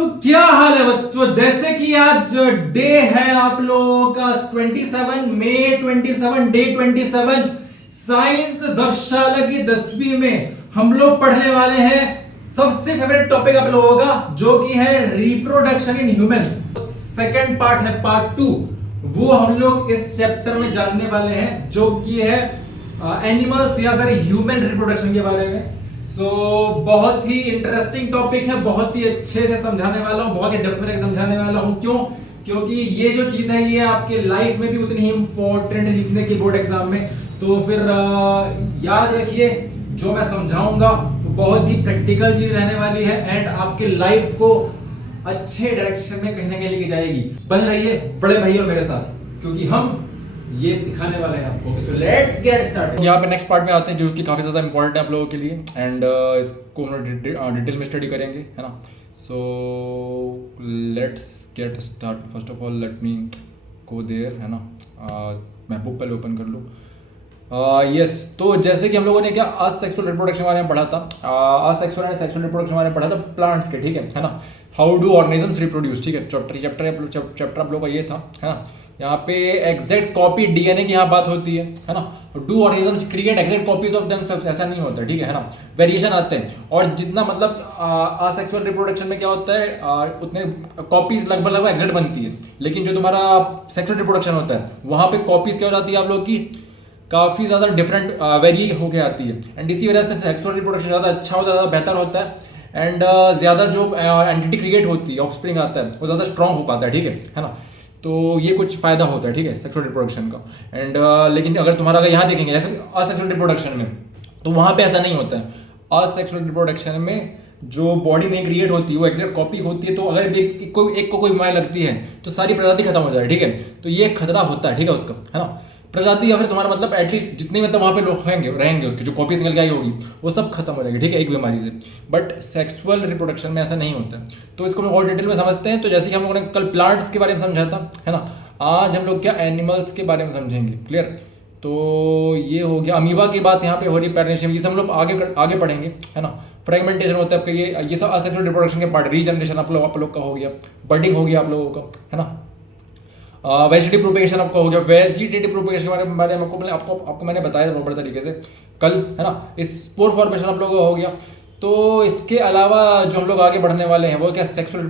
तो क्या हाल है बच्चों, जैसे कि आज डे है आप लोगों का 27 मई 27 डे 27 साइंस दक्षशाला की 10वीं में हम लोग पढ़ने वाले हैं सबसे फेवरेट टॉपिक आप लोगों का, जो कि है reproduction in humans. Second part है पार्ट 2, वो हम लोग इस चैप्टर में जानने वाले हैं, जो कि है एनिमल्स या फिर ह्यूमन रिप्रोडक्शन के बारे में। बहुत ही इंटरेस्टिंग टॉपिक है, बहुत ही अच्छे से समझाने वाला हूँ, बहुत ही डेप्थ में समझाने वाला हूँ। क्यों? क्योंकि ये जो चीज है ये आपके लाइफ में भी उतनी ही इंपॉर्टेंट है जितने की बोर्ड एग्जाम में। तो फिर याद रखिए, जो मैं समझाऊंगा वो बहुत ही प्रैक्टिकल चीज रहने वाली है एंड आपके लाइफ को अच्छे डायरेक्शन में कहीं ना कहीं लेके जाएगी। बने रहिए बड़े भैया मेरे साथ, क्योंकि हम ये सिखाने वाले हैं आपको। सो लेट्स गेट स्टार्टेड। यहाँ पे नेक्स्ट पार्ट में आते हैं, जो कि काफ़ी ज़्यादा इंपॉर्टेंट है आप लोगों के लिए एंड इसको हम डिटेल में स्टडी करेंगे, है ना। So let's get start. First of all let me go there, है ना। मैं बुक पहले ओपन कर लूँ। यस, तो जैसे कि हम लोगों ने क्या असेक्सुअल रिप्रोडक्शन के बारे में पढ़ा था, असेक्सुअल एंड सेक्सुअल रिप्रोडक्शन के बारे में पढ़ा था प्लांट्स के, ठीक है ना। हाउ डू ऑर्गेनिजम्स रिप्रोड्यूस, ठीक है। चैप्टर आप लोगों का ये था, है ना। यहाँ पे एग्जैक्ट कॉपी डीएनए की यहाँ बात होती है ना। Do organisms create exact copies of themselves, ऐसा नहीं होता, ठीक है ना। वेरिएशन आते हैं, और जितना मतलब असेक्सुअल रिप्रोडक्शन में क्या होता है, उतने कॉपीज लगभग एग्जैक्ट बनती है। लेकिन जो तुम्हारा सेक्सुअल रिप्रोडक्शन होता है वहाँ पे कॉपीज क्या हो जाती है आप लोग की, काफ़ी ज़्यादा डिफरेंट वेरी होके आती है। एंड इसी वजह से सेक्सुअल रिप्रोडक्शन ज़्यादा अच्छा हो, ज़्यादा बेहतर होता है एंड ज़्यादा जो एंटिटी क्रिएट होती है, ऑफस्प्रिंग आता है, वो ज़्यादा स्ट्रॉन्ग हो पाता है, ठीक है ना। तो ये कुछ फ़ायदा होता है, ठीक है, सेक्सुअल रिप्रोडक्शन का। एंड लेकिन अगर तुम्हारा यहाँ देखेंगे जैसे असेक्सुअल रिप्रोडक्शन में, तो वहाँ पे ऐसा नहीं होता है। असेक्सुअल रिप्रोडक्शन में जो बॉडी में क्रिएट होती है वो एग्जैक्ट कॉपी होती है। तो अगर एक को कोई बीमारी लगती है तो सारी प्रजाति खत्म हो जाए, ठीक है। तो ये खतरा होता है, ठीक है, उसका, है ना। प्रजाति या फिर तुम्हारा मतलब एटलीस्ट जितने मतलब वहाँ पे लोग रहेंगे उसकी जो कॉपीज निकल के आई होगी वो सब खत्म हो जाएगी, ठीक है, एक बीमारी से। बट सेक्सुअल रिप्रोडक्शन में ऐसा नहीं होता है। तो इसको हम और डिटेल में समझते हैं। तो जैसे कि हम लोगों ने कल प्लांट्स के बारे में समझा था, है ना, आज हम लोग क्या एनिमल्स के बारे में समझेंगे। क्लियर? तो ये हो गया, अमीबा की बात यहाँ पे हो रही, पैरामीशियम, ये सब हम लोग आगे पढ़ेंगे, है ना। फ्रेगमेंटेशन होता है आपका, ये सब असेक्सुअल रिप्रोडक्शन के पार्ट। रीजनरेशन आप लोग का हो गया, बर्डिंग हो गया आप लोगों का, है ना। वेजिटेटिव प्रोपेगेशन आपका हो गया। वेजिटेटिव प्रोपेगेशन के बारे में आपको मैंने बताया प्रॉपर तरीके से कल, है ना। स्पोर फॉर्मेशन आप लोगों का हो गया। तो इसके अलावा जो हम लोग आगे बढ़ने वाले हैं वो क्या सेक्सुअल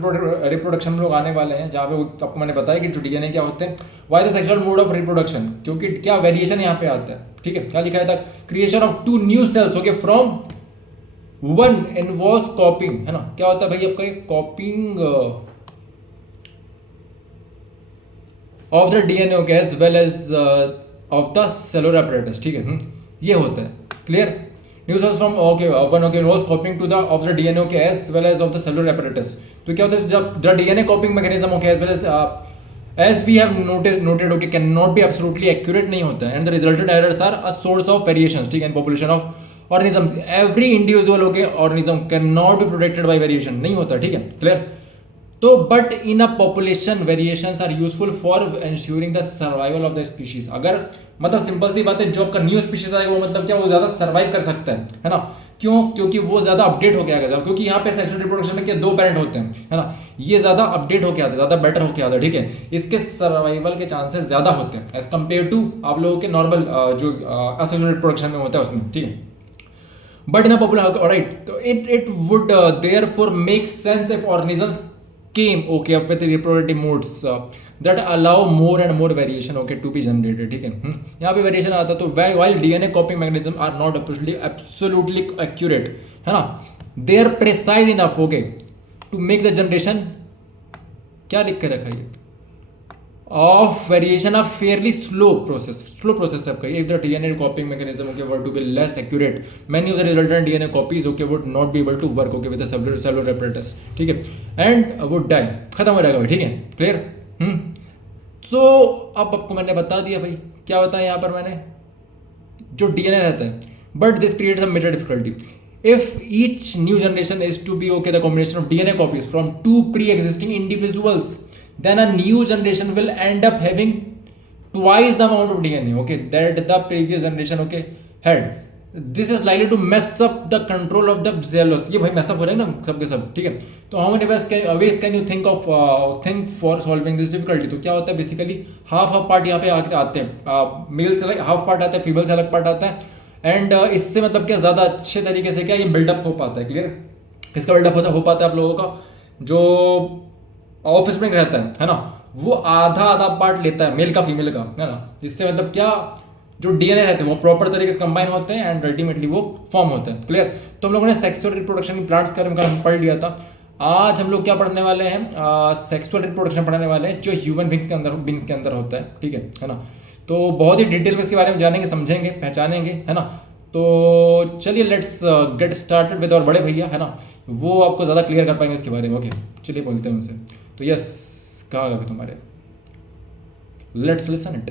रिप्रोडक्शन हम लोग आने वाले हैं, जहाँ पे आपको मैंने बताया कि जो डीएनए क्या होते हैं, why the sexual mode of reproduction, क्योंकि क्या वेरिएशन यहाँ पे आता है, ठीक है। क्या लिखा था, creation of 2 new cells, okay, from 1 involves copying, है ना। क्या होता है भाई आपका copying of the DNA, okay, as well as of the cellular apparatus, ठीक है। ये होता है। Clear? New cells from okay one okay involves copying to the of the DNA, okay, as well as of the cellular apparatus। तो क्या होता है, जब the DNA copying mechanism, okay, as well as we have noted, okay, can not be absolutely accurate नहीं होता है। And the resulted errors are a source of variations, ठीक है, in population of organisms. Every individual, okay, organism can not be protected by variation, नहीं होता, ठीक है। Clear? तो but in a population variations are useful for ensuring the survival of the species. अगर मतलब simple सी बात है, जो आपका न्यू स्पीशीज आएगा वो मतलब क्या, वो ज्यादा सर्वाइव कर सकता है ना। क्यों? क्योंकि वो ज्यादा अपडेट होकर आएगा, क्योंकि यहाँ पे सेक्सुअल रिप्रोडक्शन में क्या 2 पेरेंट होते हैं, है ना। ये ज्यादा अपडेट होकर आता है, ज्यादा बेटर होकर आता है, ठीक है। इसके सर्वाइवल के चांसेस ज्यादा होते हैं एज कम्पेयर टू आप लोगों के नॉर्मल जो असेक्सुअल रिप्रोडक्शन में होता है उसमें, ठीक है। But in a popular, right, तो it would therefore make sense if organisms came okay up with reproductive modes that allow more and more variation, okay, to be generated, ठीक है। यहाँ पे वेरिएशन आता है। तो while DNA copying mechanism are not absolutely accurate, है ना, they are precise enough, okay, to make the generation, क्या लिख के रखा है, of variation a fairly slow process है आपका। if the DNA copying mechanism, okay, were to be less accurate, many of the resultant DNA copies, okay, would not be able to work, okay, with the cellular apparatus, ठीक है, and would die, खत्म हो जाएगा भाई, ठीक है। Clear? सो अब आपको मैंने बता दिया भाई, क्या बताया यहाँ पर मैंने, जो डीएनए रहता है, but this creates a major difficulty if each new generation is to be, okay, the combination of DNA copies from 2 pre-existing individuals, then a new generation will end up having twice the amount of DNA, okay, that the previous generation, okay, had. This is likely to mess up the control of the jealous. ये भाई mess up हो रहे हैं ना सब के सब, ठीक है। तो how many ways can you think for solving this difficulty. तो क्या होता है बेसिकली, हाफ हाफ पार्ट यहाँ पे आते हैं, मेल से अलग हाफ पार्ट आता है, फीमेल से अलग पार्ट आता है। एंड इससे मतलब क्या ज़्यादा अच्छे तरीके से क्या ये बिल्डअप हो पाता है। क्लियर, किसका बिल्डअप हो पाता है आप लोगों का, जो ऑफिस में रहता है ना, वो आधा आधा पार्ट लेता है मेल का फीमेल का, है ना। जिससे मतलब क्या जो डीएनए रहते हैं वो प्रॉपर तरीके से कंबाइन होते हैं एंड अल्टीमेटली वो फॉर्म होते हैं। क्लियर, तो हम लोगों ने सेक्सुअल रिप्रोडक्शन की प्लांट्स के बारे में पढ़ लिया था। आज हम लोग क्या पढ़ने वाले हैं, सेक्सुअल रिप्रोडक्शन पढ़ने वाले हैं जो ह्यूमन बींग्स के अंदर होता है, ठीक है ना। तो बहुत ही डिटेल में इसके बारे में जानेंगे, समझेंगे, पहचानेंगे, है ना। तो चलिए लेट्स गेट स्टार्टेड विद और बड़े भैया, है ना, वो आपको ज़्यादा क्लियर कर पाएंगे इसके बारे में। ओके चलिए बोलते हैं उनसे। तो यस, कहा गया तुम्हारे, let's listen it.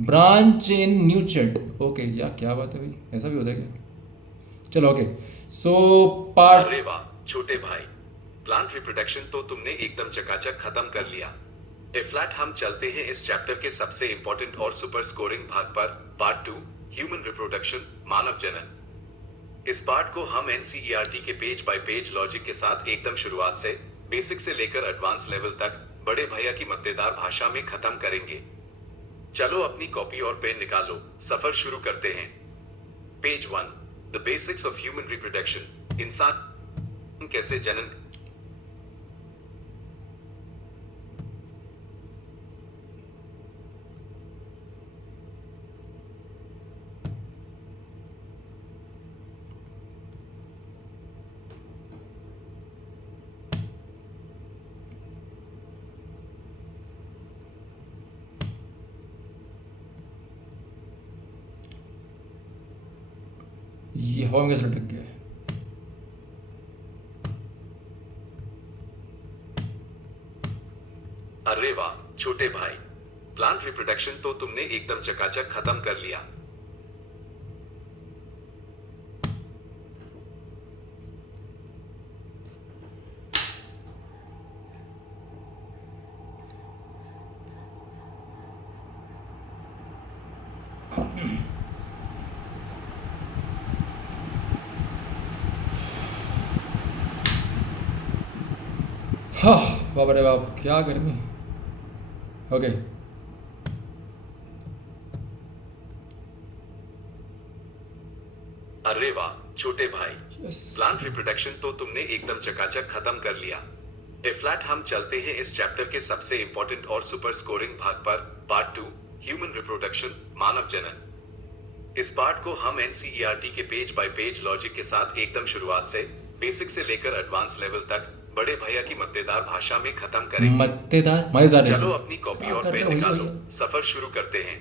Branch in new chat, okay या क्या बात है भाई, ऐसा भी होता है क्या। चलो ओके, सो पार्ट। अरे वाह छोटे भाई, प्लांट रिप्रोडक्शन तो तुमने एकदम चकाचक खत्म कर लिया। ए फ्लैट हम चलते हैं इस चैप्टर के सबसे इंपॉर्टेंट और सुपर स्कोरिंग भाग पर, पार्ट 2 ह्यूमन रिप्रोडक्शन, मानव जनन। इस पार्ट को हम एनसीईआरटी के पेज बाय पेज लॉजिक के साथ एकदम शुरुआत से, बेसिक से लेकर एडवांस लेवल तक बड़े भैया की मजेदार भाषा में खत्म करेंगे। चलो अपनी कॉपी और पेन निकालो, सफर शुरू करते हैं। Page 1, the basics of human reproduction, इंसान कैसे जनन। ये हवा में कैसे लटक गया है। अरे वाह छोटे भाई, प्लांट रिप्रोडक्शन तो तुमने एकदम चकाचक खत्म कर लिया। हाँ बाप रे बाप, क्या गर्मी। ओके अरे वाह छोटे भाई, यस, प्लांट रिप्रोडक्शन तो तुमने एकदम चकाचक खत्म कर लिया। ए फ्लैट हम चलते हैं इस चैप्टर के सबसे इंपॉर्टेंट और सुपर स्कोरिंग भाग पर, पार्ट 2 ह्यूमन रिप्रोडक्शन, मानव जनन। इस पार्ट को हम एनसीईआरटी के पेज बाय पेज लॉजिक के साथ एकदम शुरुआत से, बेसिक से लेकर एडवांस लेवल तक बड़े भैया की मजेदार भाषा में खत्म करेंगे। मजेदार। चलो अपनी कॉपी और पेन निकालो, सफर शुरू करते हैं।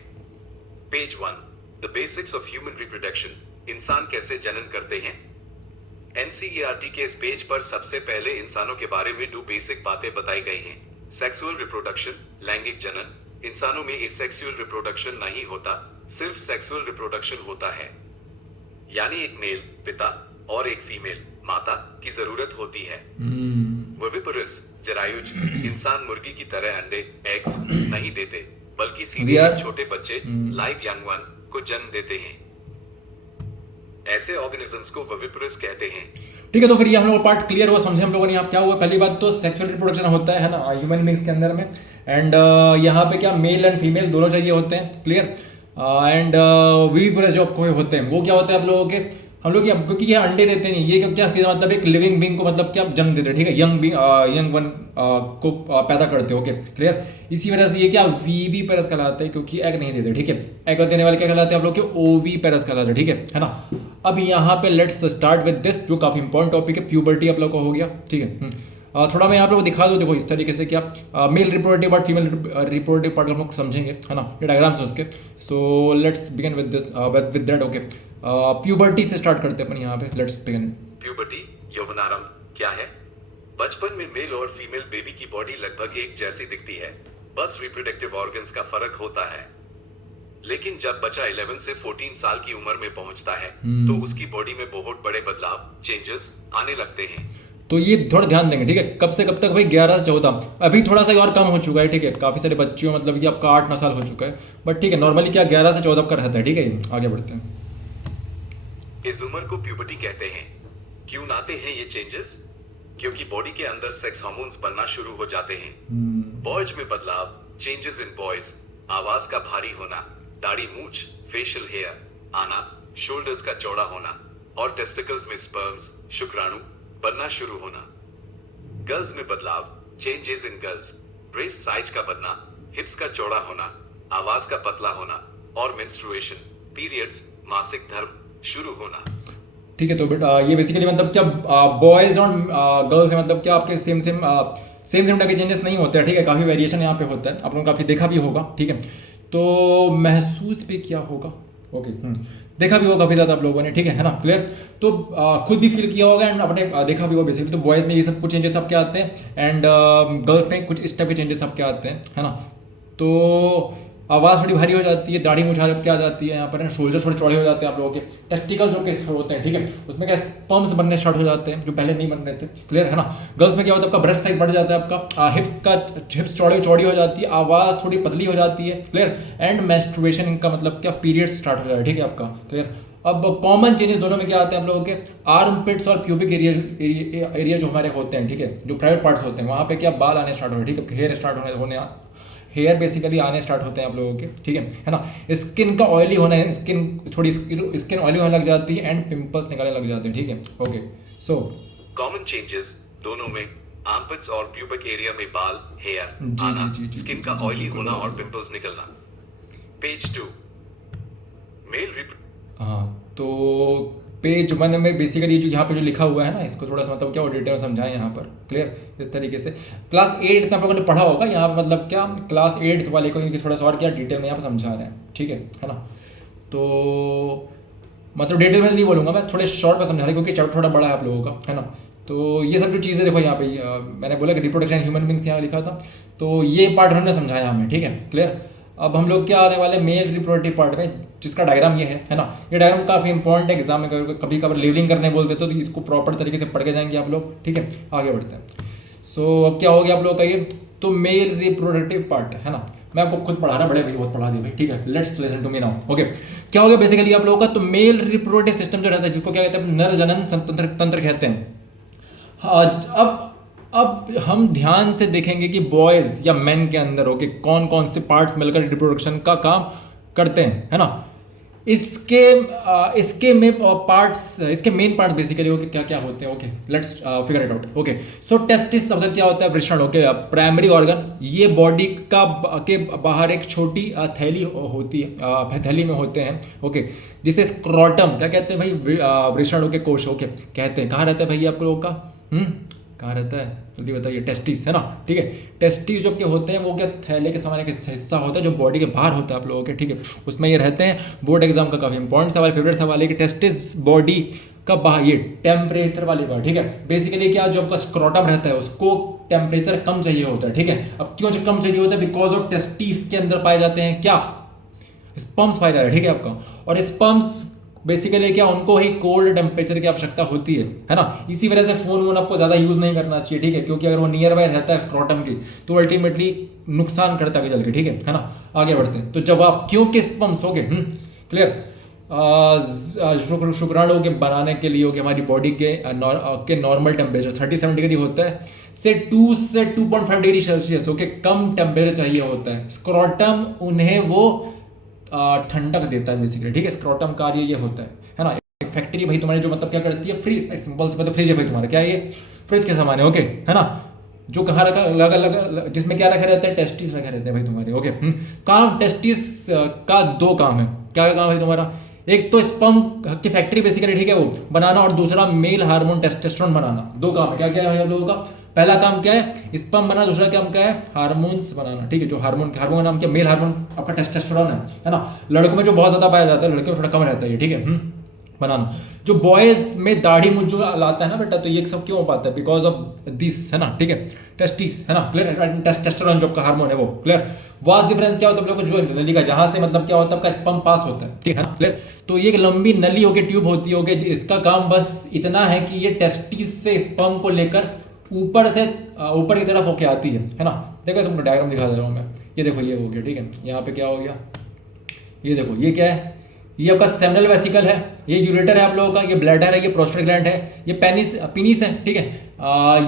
Page 1, the basics of human reproduction, इंसान कैसे जनन करते हैं। एनसीईआरटी के इस पेज पर सबसे पहले इंसानों के बारे में 2 बेसिक बातें बताई गई हैं। सेक्सुअल रिप्रोडक्शन, लैंगिक जनन। इंसानों में एसेक्सुअल रिप्रोडक्शन नहीं होता, सिर्फ सेक्सुअल रिप्रोडक्शन होता है, यानी एक मेल पिता और एक फीमेल माता की जरूरत होती है। विविपरस, जरायुज, इंसान मुर्गी की तरह अंडे एग्स नहीं देते, बल्कि सीधे छोटे बच्चे लाइव यंग वन को जन्म देते हैं। ऐसे ऑर्गेनिजम्स को विविपरस कहते हैं। ठीक है, तो फिर ये हम लोग पार्ट क्लियर हुआ, समझे हम लोगों ने यहाँ क्या हुआ। पहली बात तो सेक्सुअल रिप्रोडक्शन होता है ना ह्यूमन बींग्स के अंदर में, एंड यहाँ पे क्या मेल एंड फीमेल दोनों चाहिए होते हैं। क्लियर, एंड विविपरस जो आपको होते हैं वो क्या होते हैं आप लोगों के, हम लोग क्या, क्योंकि ये अंडे देते नहीं, ये क्या सीधा मतलब एक लिविंग बींग को मतलब क्या जन्म देते हैं, ठीक है, यंग वन को पैदा करते हो। ओके क्लियर, इसी वजह से ये क्या वीवी पेरस कहलाते हैं, क्योंकि एग नहीं देते। ठीक है, एग देने वाले क्या कहलाते हैं आप लोग के, ओवी पेरस कहलाते हैं। ठीक है ना। अब यहाँ पे लेट्स स्टार्ट विद दिस, जो काफी इंपॉर्टेंट टॉपिक है, प्यूबर्टी आप लोग को हो गया। ठीक है, थोड़ा मैं आप लोगों को दिखा दूँ, देखो इस तरीके से क्या male reproductive part, female reproductive part हम लोग समझेंगे, है ना, ये डायग्राम्स हैं उसके। So let's begin with this with that. Okay, puberty से स्टार्ट करते हैं अपन यहाँ पे, लेट्स बिगिन। प्यूबर्टी, यौवनारंभ क्या है। बचपन में मेल और फीमेल बेबी की बॉडी लगभग एक जैसी दिखती है, बस रिप्रोडक्टिव ऑर्गन्स का फर्क होता है। लेकिन जब बच्चा 11 से 14 साल की उम्र में पहुंचता है तो उसकी बॉडी में बहुत बड़े बदलाव, चेंजेस आने लगते हैं। तो ये थोड़ा ध्यान देंगे, ठीक है। कब से कब तक भाई? 11 से 14। अभी थोड़ा सा और कम हो चुका है, ठीक है। काफ़ी सारे बच्चों मतलब कि आपका 8-9 साल हो चुका है, बट ठीक है, नॉर्मली क्या 11 से 14 का रहता है, ठीक है। आगे बढ़ते हैं। इस उम्र को प्यूबर्टी कहते हैं। क्यों आते हैं ये चेंजेस? क्योंकि बॉडी के अंदर सेक्स हार्मोन्स बनना शुरू हो जाते हैं। बॉयज में बदलाव, चेंजेस इन बॉयज, आवाज का भारी होना, दाढ़ी मूछ, फेशियल हेयर आना, शोल्डर्स का चौड़ा होना और टेस्टिकल्स में स्पर्म्स, शुक्राणु बनना शुरू होना। गर्ल्स में बदलाव, changes in girls, breast size का बढ़ना, हिप्स का चौड़ा होना, आवाज का पतला होना और मेंस्ट्रुएशन, पीरियड्स, मासिक धर्म शुरू होना। ठीक है, तो बेटा ये बेसिकली मतलब क्या बॉयज़ और गर्ल्स में मतलब क्या आपके सेम टाइप के चेंजेस नहीं होते हैं, ठीक है। काफ़ी वेरिएशन यहाँ पे होता है, आप लोगों ने काफ़ी देखा भी होगा, ठीक है। तो महसूस भी किया होगा, ओके, देखा भी होगा काफ़ी ज़्यादा आप लोगों ने, ठीक है ना, क्लियर। तो खुद भी फील किया होगा एंड अपने देखा भी होगा बेसिकली। तो बॉयज़ में ये सब कुछ चेंजेस आपके आते हैं एंड गर्ल्स में कुछ इस टाइप के चेंजेस आपके आते हैं, है ना। तो आवाज़ थोड़ी भारी हो जाती है, दाढ़ी मुझे क्या आ जाती है यहाँ पर, शोल्डर थोड़े चौड़े हो जाते हैं आप लोगों के, टेस्टिकल्स जो के होते हैं, ठीक है, उसमें क्या स्पर्म्स बनने स्टार्ट हो जाते हैं जो पहले नहीं बन रहे थे, क्लियर है ना। गर्ल्स में क्या होता है, आपका ब्रेस्ट साइज बढ़ जाता है, आपका हिप्स चौड़ी हो जाती है, आवाज़ थोड़ी पतली हो जाती है, क्लियर। एंड मेंस्ट्रुएशन का मतलब क्या, पीरियड स्टार्ट हो जाता है, ठीक है आपका, क्लियर। अब कॉमन चेंजेस दोनों में क्या आते हैं आप लोगों के, आर्म पिट्स और प्यूबिक एरिया जो हमारे होते हैं, ठीक है, जो प्राइवेट पार्ट्स होते हैं, वहाँ पे क्या बाल आने स्टार्ट हो रहे हैं, ठीक है, हेयर स्टार्ट होने हेयर बेसिकली आने स्टार्ट होते हैं आप लोगों के, ठीक है ना। स्किन का ऑयली होना है, स्किन ऑयली होने लग जाती है एंड पिंपल्स निकलने लग जाते हैं, ठीक है, ओके। सो कॉमन चेंजेस दोनों में, आर्मपिट्स और प्यूबिक एरिया में बाल, हेयर आना, स्किन का ऑयली होना और पिंपल्स निकलना। पेज 2 मेल हाँ, तो पेज 1 में बेसिकली जो यहाँ पे जो लिखा हुआ है ना, इसको थोड़ा सा मतलब क्या डिटेल में समझाएं यहाँ पर, क्लियर। इस तरीके से क्लास 8 आप लोगों ने पढ़ा होगा, यहाँ पर मतलब क्या क्लास 8 वाले को थोड़ा सा और क्या डिटेल में यहाँ पर समझा रहे हैं, ठीक है ना। तो मतलब डिटेल में नहीं बोलूँगा मैं, थोड़े शॉर्ट में समझा रहा हूँ क्योंकि चैप्टर थोड़ा बड़ा है आप लोगों का, है ना। तो ये सब जो चीज़ें देखो यहाँ पे मैंने बोला कि रिप्रोडक्शन ह्यूमन बींग्स यहाँ लिखा था, तो ये पार्ट उन्होंने समझाया हमें, ठीक है, क्लियर। अब हम लोग क्या आने वाले मेल रिप्रोडक्टिव पार्ट में, जिसका डायग्राम ये है ना। ये डायग्राम काफ़ी इंपॉर्टेंट है, एग्जाम में कभी कभार लेवलिंग करने बोलते तो इसको प्रॉपर तरीके से पढ़ के जाएंगे आप लोग, ठीक है। आगे बढ़ते हैं। सो अब क्या हो गया आप लोग का ये, तो मेल रिप्रोडक्टिव पार्ट है ना, मैं आपको खुद पढ़ा रहा, बड़े भाई बहुत पढ़ा दिया भाई, ठीक है। Let's listen to me now, okay. क्या हो गया बेसिकली आप लोगों का, तो मेल रिप्रोडक्टिव सिस्टम जो रहता है, जिसको क्या कहते हैं, नर जनन तंत्र कहते हैं। अब हम ध्यान से देखेंगे कि बॉयज़ या मेन के अंदर ओके कौन कौन से पार्ट्स मिलकर रिप्रोडक्शन का काम करते हैं, है ना। इसके मेन पार्ट बेसिकली ओके क्या क्या होते हैं, okay let's figure it out, okay. So testis का क्या होता है, वृषण, ओके, प्राइमरी ऑर्गन, ये बॉडी के बाहर एक छोटी थैली होती है, थैली में होते हैं, ओके, जिसे स्क्रोटम क्या कहते हैं भाई, वृषण के कोश ओके कहते हैं। कहाँ रहता है भाई आप लोगों का, कहाँ रहता है जल्दी बताइए, टेस्टिस, है ना, ठीक है। टेस्टिस जो के होते हैं वो क्या थैले के समान एक हिस्सा होता है जो बॉडी के बाहर होता है आप लोगों के, ठीक है, उसमें ये रहते हैं। बोर्ड एग्जाम का काफी इंपॉर्टेंट सवाल, फेवरेट सवाल है कि टेस्टिस बॉडी का बाहर, ये टेम्परेचर वाली बात, ठीक है। बेसिकली क्या, जो आपका स्क्रोटम रहता है उसको टेम्परेचर कम चाहिए होता है, ठीक है। अब क्यों कम चाहिए होता है, बिकॉज ऑफ टेस्टिस के अंदर पाए जाते हैं क्या, स्पर्म्स पाए जा रहे हैं, ठीक है आपका। और स्पर्म्स बेसिकली क्या, उनको ही कोल्ड टेम्परेचर की आवश्यकता होती है ना। इसी वजह से फोन आपको ज़्यादा यूज़ नहीं करना चाहिए, ठीक है, क्योंकि अगर वो नियर बाय रहता है स्क्रोटम की तो अल्टीमेटली नुकसान करता है जल के, ठीक है ना। आगे बढ़ते हैं। तो जवाब क्योंकि स्पर्म्स हो गए, क्लियर। शुक्राणु के बनाने के लिए कि हमारी बॉडी के नॉर्मल टेम्परेचर 37 डिग्री होता है, से 2 से 2.5 डिग्री सेल्सियस ओके कम टेम्परेचर चाहिए होता है। स्क्रोटम उन्हें वो ठंडक देता है बेसिकली, ठीक है। स्क्रोटम कार्य ये होता है ना। एक फैक्ट्री भाई तुम्हारी जो मतलब क्या करती है, सिंपल से मतलब फ्रिज है भाई तुम्हारा, क्या ये फ्रिज के समान है, ओके, है ना। जो कहाँ रखा अलग जिसमें क्या रखे रहते हैं, टेस्टिस रखे रहते हैं भाई तुम्हारे, ओके। काम टेस्टिस का 2 काम है, क्या काम है तुम्हारा, एक तो स्पर्म की फैक्ट्री बेसिकली, ठीक है, वो बनाना, और दूसरा मेल हार्मोन टेस्टोस्टेरोन बनाना। 2 काम है, क्या क्या है भाई आप लोगों का। पहला काम क्या है, स्पर्म बनाना, दूसरा काम क्या है, हार्मोन्स बनाना, ठीक है। जो हार्मोन का नाम क्या, मेल हार्मोन आपका टेस्टोस्टेरोन है ना। लड़कों में जो बहुत ज्यादा पाया जाता है, लड़कियों में थोड़ा कम रहता है, ठीक है। बनाना। जो बॉयज में दाढ़ी मुझ जो लाता है ना बेटा, तो ये सब क्यों हो पाता है? बिकॉज ऑफ दिस, है ना, ठीक है, टेस्टिस, है ना, क्लियर, टेस्टोस्टेरोन जो आपका हार्मोन है वो, क्लियर। वास्ट डिफरेंस क्या होता है आप लोगों को? जो नली का जहां से मतलब क्या होता है आपका स्पर्म पास होता है, ठीक है ना, क्लियर। तो ये एक लंबी नली होके ट्यूब होती है, ओके, इसका काम बस इतना है कि ये टेस्टिस से स्पर्म को लेकर ऊपर से ऊपर की तरफ होके आती है ना। देखो तुमको डायग्राम दिखा दे रहा हूँ मैं, ये देखो ये हो गया, ठीक है, यहाँ पे क्या हो गया, ये देखो ये क्या है, ये आपका सेमिनल वेसिकल है, ये यूरेटर है आप लोगों का, ये ब्लैडर है, ये प्रोस्टेट ग्लैंड है, ये पेनिस है, ठीक है,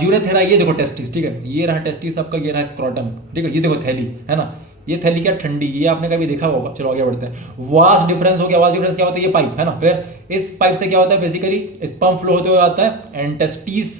यूरेथेरा, ये देखो टेस्टिस, ठीक है, ये रहा टेस्टिस आपका, ये रहा स्क्रोटम, ठीक है, ये देखो थैली, है ना, ये थैली क्या ठंडी, ये आपने कभी देखा होगा। चलो आगे बढ़ते हैं। वास्ट डिफरेंस हो गया। वास्ट डिफरेंस क्या होता है? ये पाइप है ना, क्लियर। इस पाइप से क्या होता है बेसिकली, स्पर्म फ्लो होते हुए आता है एंड टेस्टिस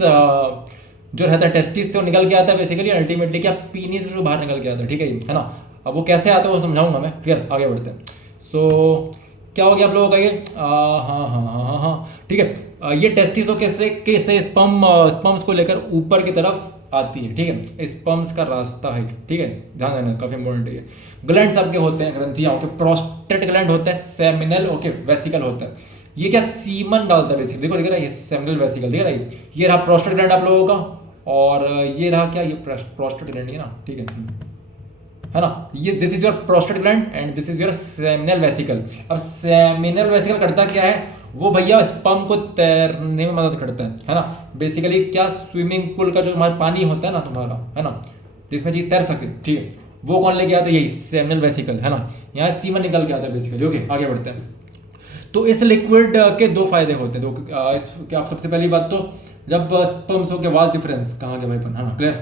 जो रहता है टेस्टिस से वो निकल के आता है बेसिकली, अल्टीमेटली क्या पीनिस से बाहर निकल के आता है, ठीक है ना। अब वो कैसे आता है वो समझाऊंगा मैं, क्लियर। आगे बढ़ते हैं। सो क्या हो गया आप लोगों का ये, हाँ, ठीक है, ये टेस्टिस कैसे स्पर्म्स को लेकर ऊपर की तरफ आती है, ठीक है, स्पर्म्स का रास्ता है, ठीक है, ध्यान देना, काफी इंपॉर्टेंट है ये। ग्लैंड्स आपके होते हैं, ग्रंथियां, ओके, प्रोस्टेट ग्लैंड होता है, सेमिनल, ओके, वेसिकल होता है, ये क्या सीमन डालता है बेसिकली, देखो दिख रहा है, ये सेमिनल वेसिकल दिख रहा है, ये रहा प्रोस्टेट ग्लैंड आप लोगों का, और ये रहा क्या, ये प्रोस्टेट ग्लैंड है ना, ठीक है ना, ये this is your prostate gland and this is your seminal vesicle. अब सेमिनल वेसिकल करता क्या है वो भैया, स्पर्म को तैरने में मदद करता है ना, बेसिकली क्या, स्विमिंग पूल का जो तुम्हारा पानी होता है ना तुम्हारा, है ना, जिसमें चीज तैर सके, ठीक है, वो कौन लेके आता है? यही सेमिनल वेसिकल, है ना, यहाँ सीमन निकल के आता है बेसिकली, ओके। आगे बढ़ते हैं। तो इस लिक्विड के दो फायदे होते हैं, तो इसके आप सबसे पहली बात तो जब स्पर्म्स हो के वास्ट डिफरेंस कहाँ गया भाई, है ना, क्लियर,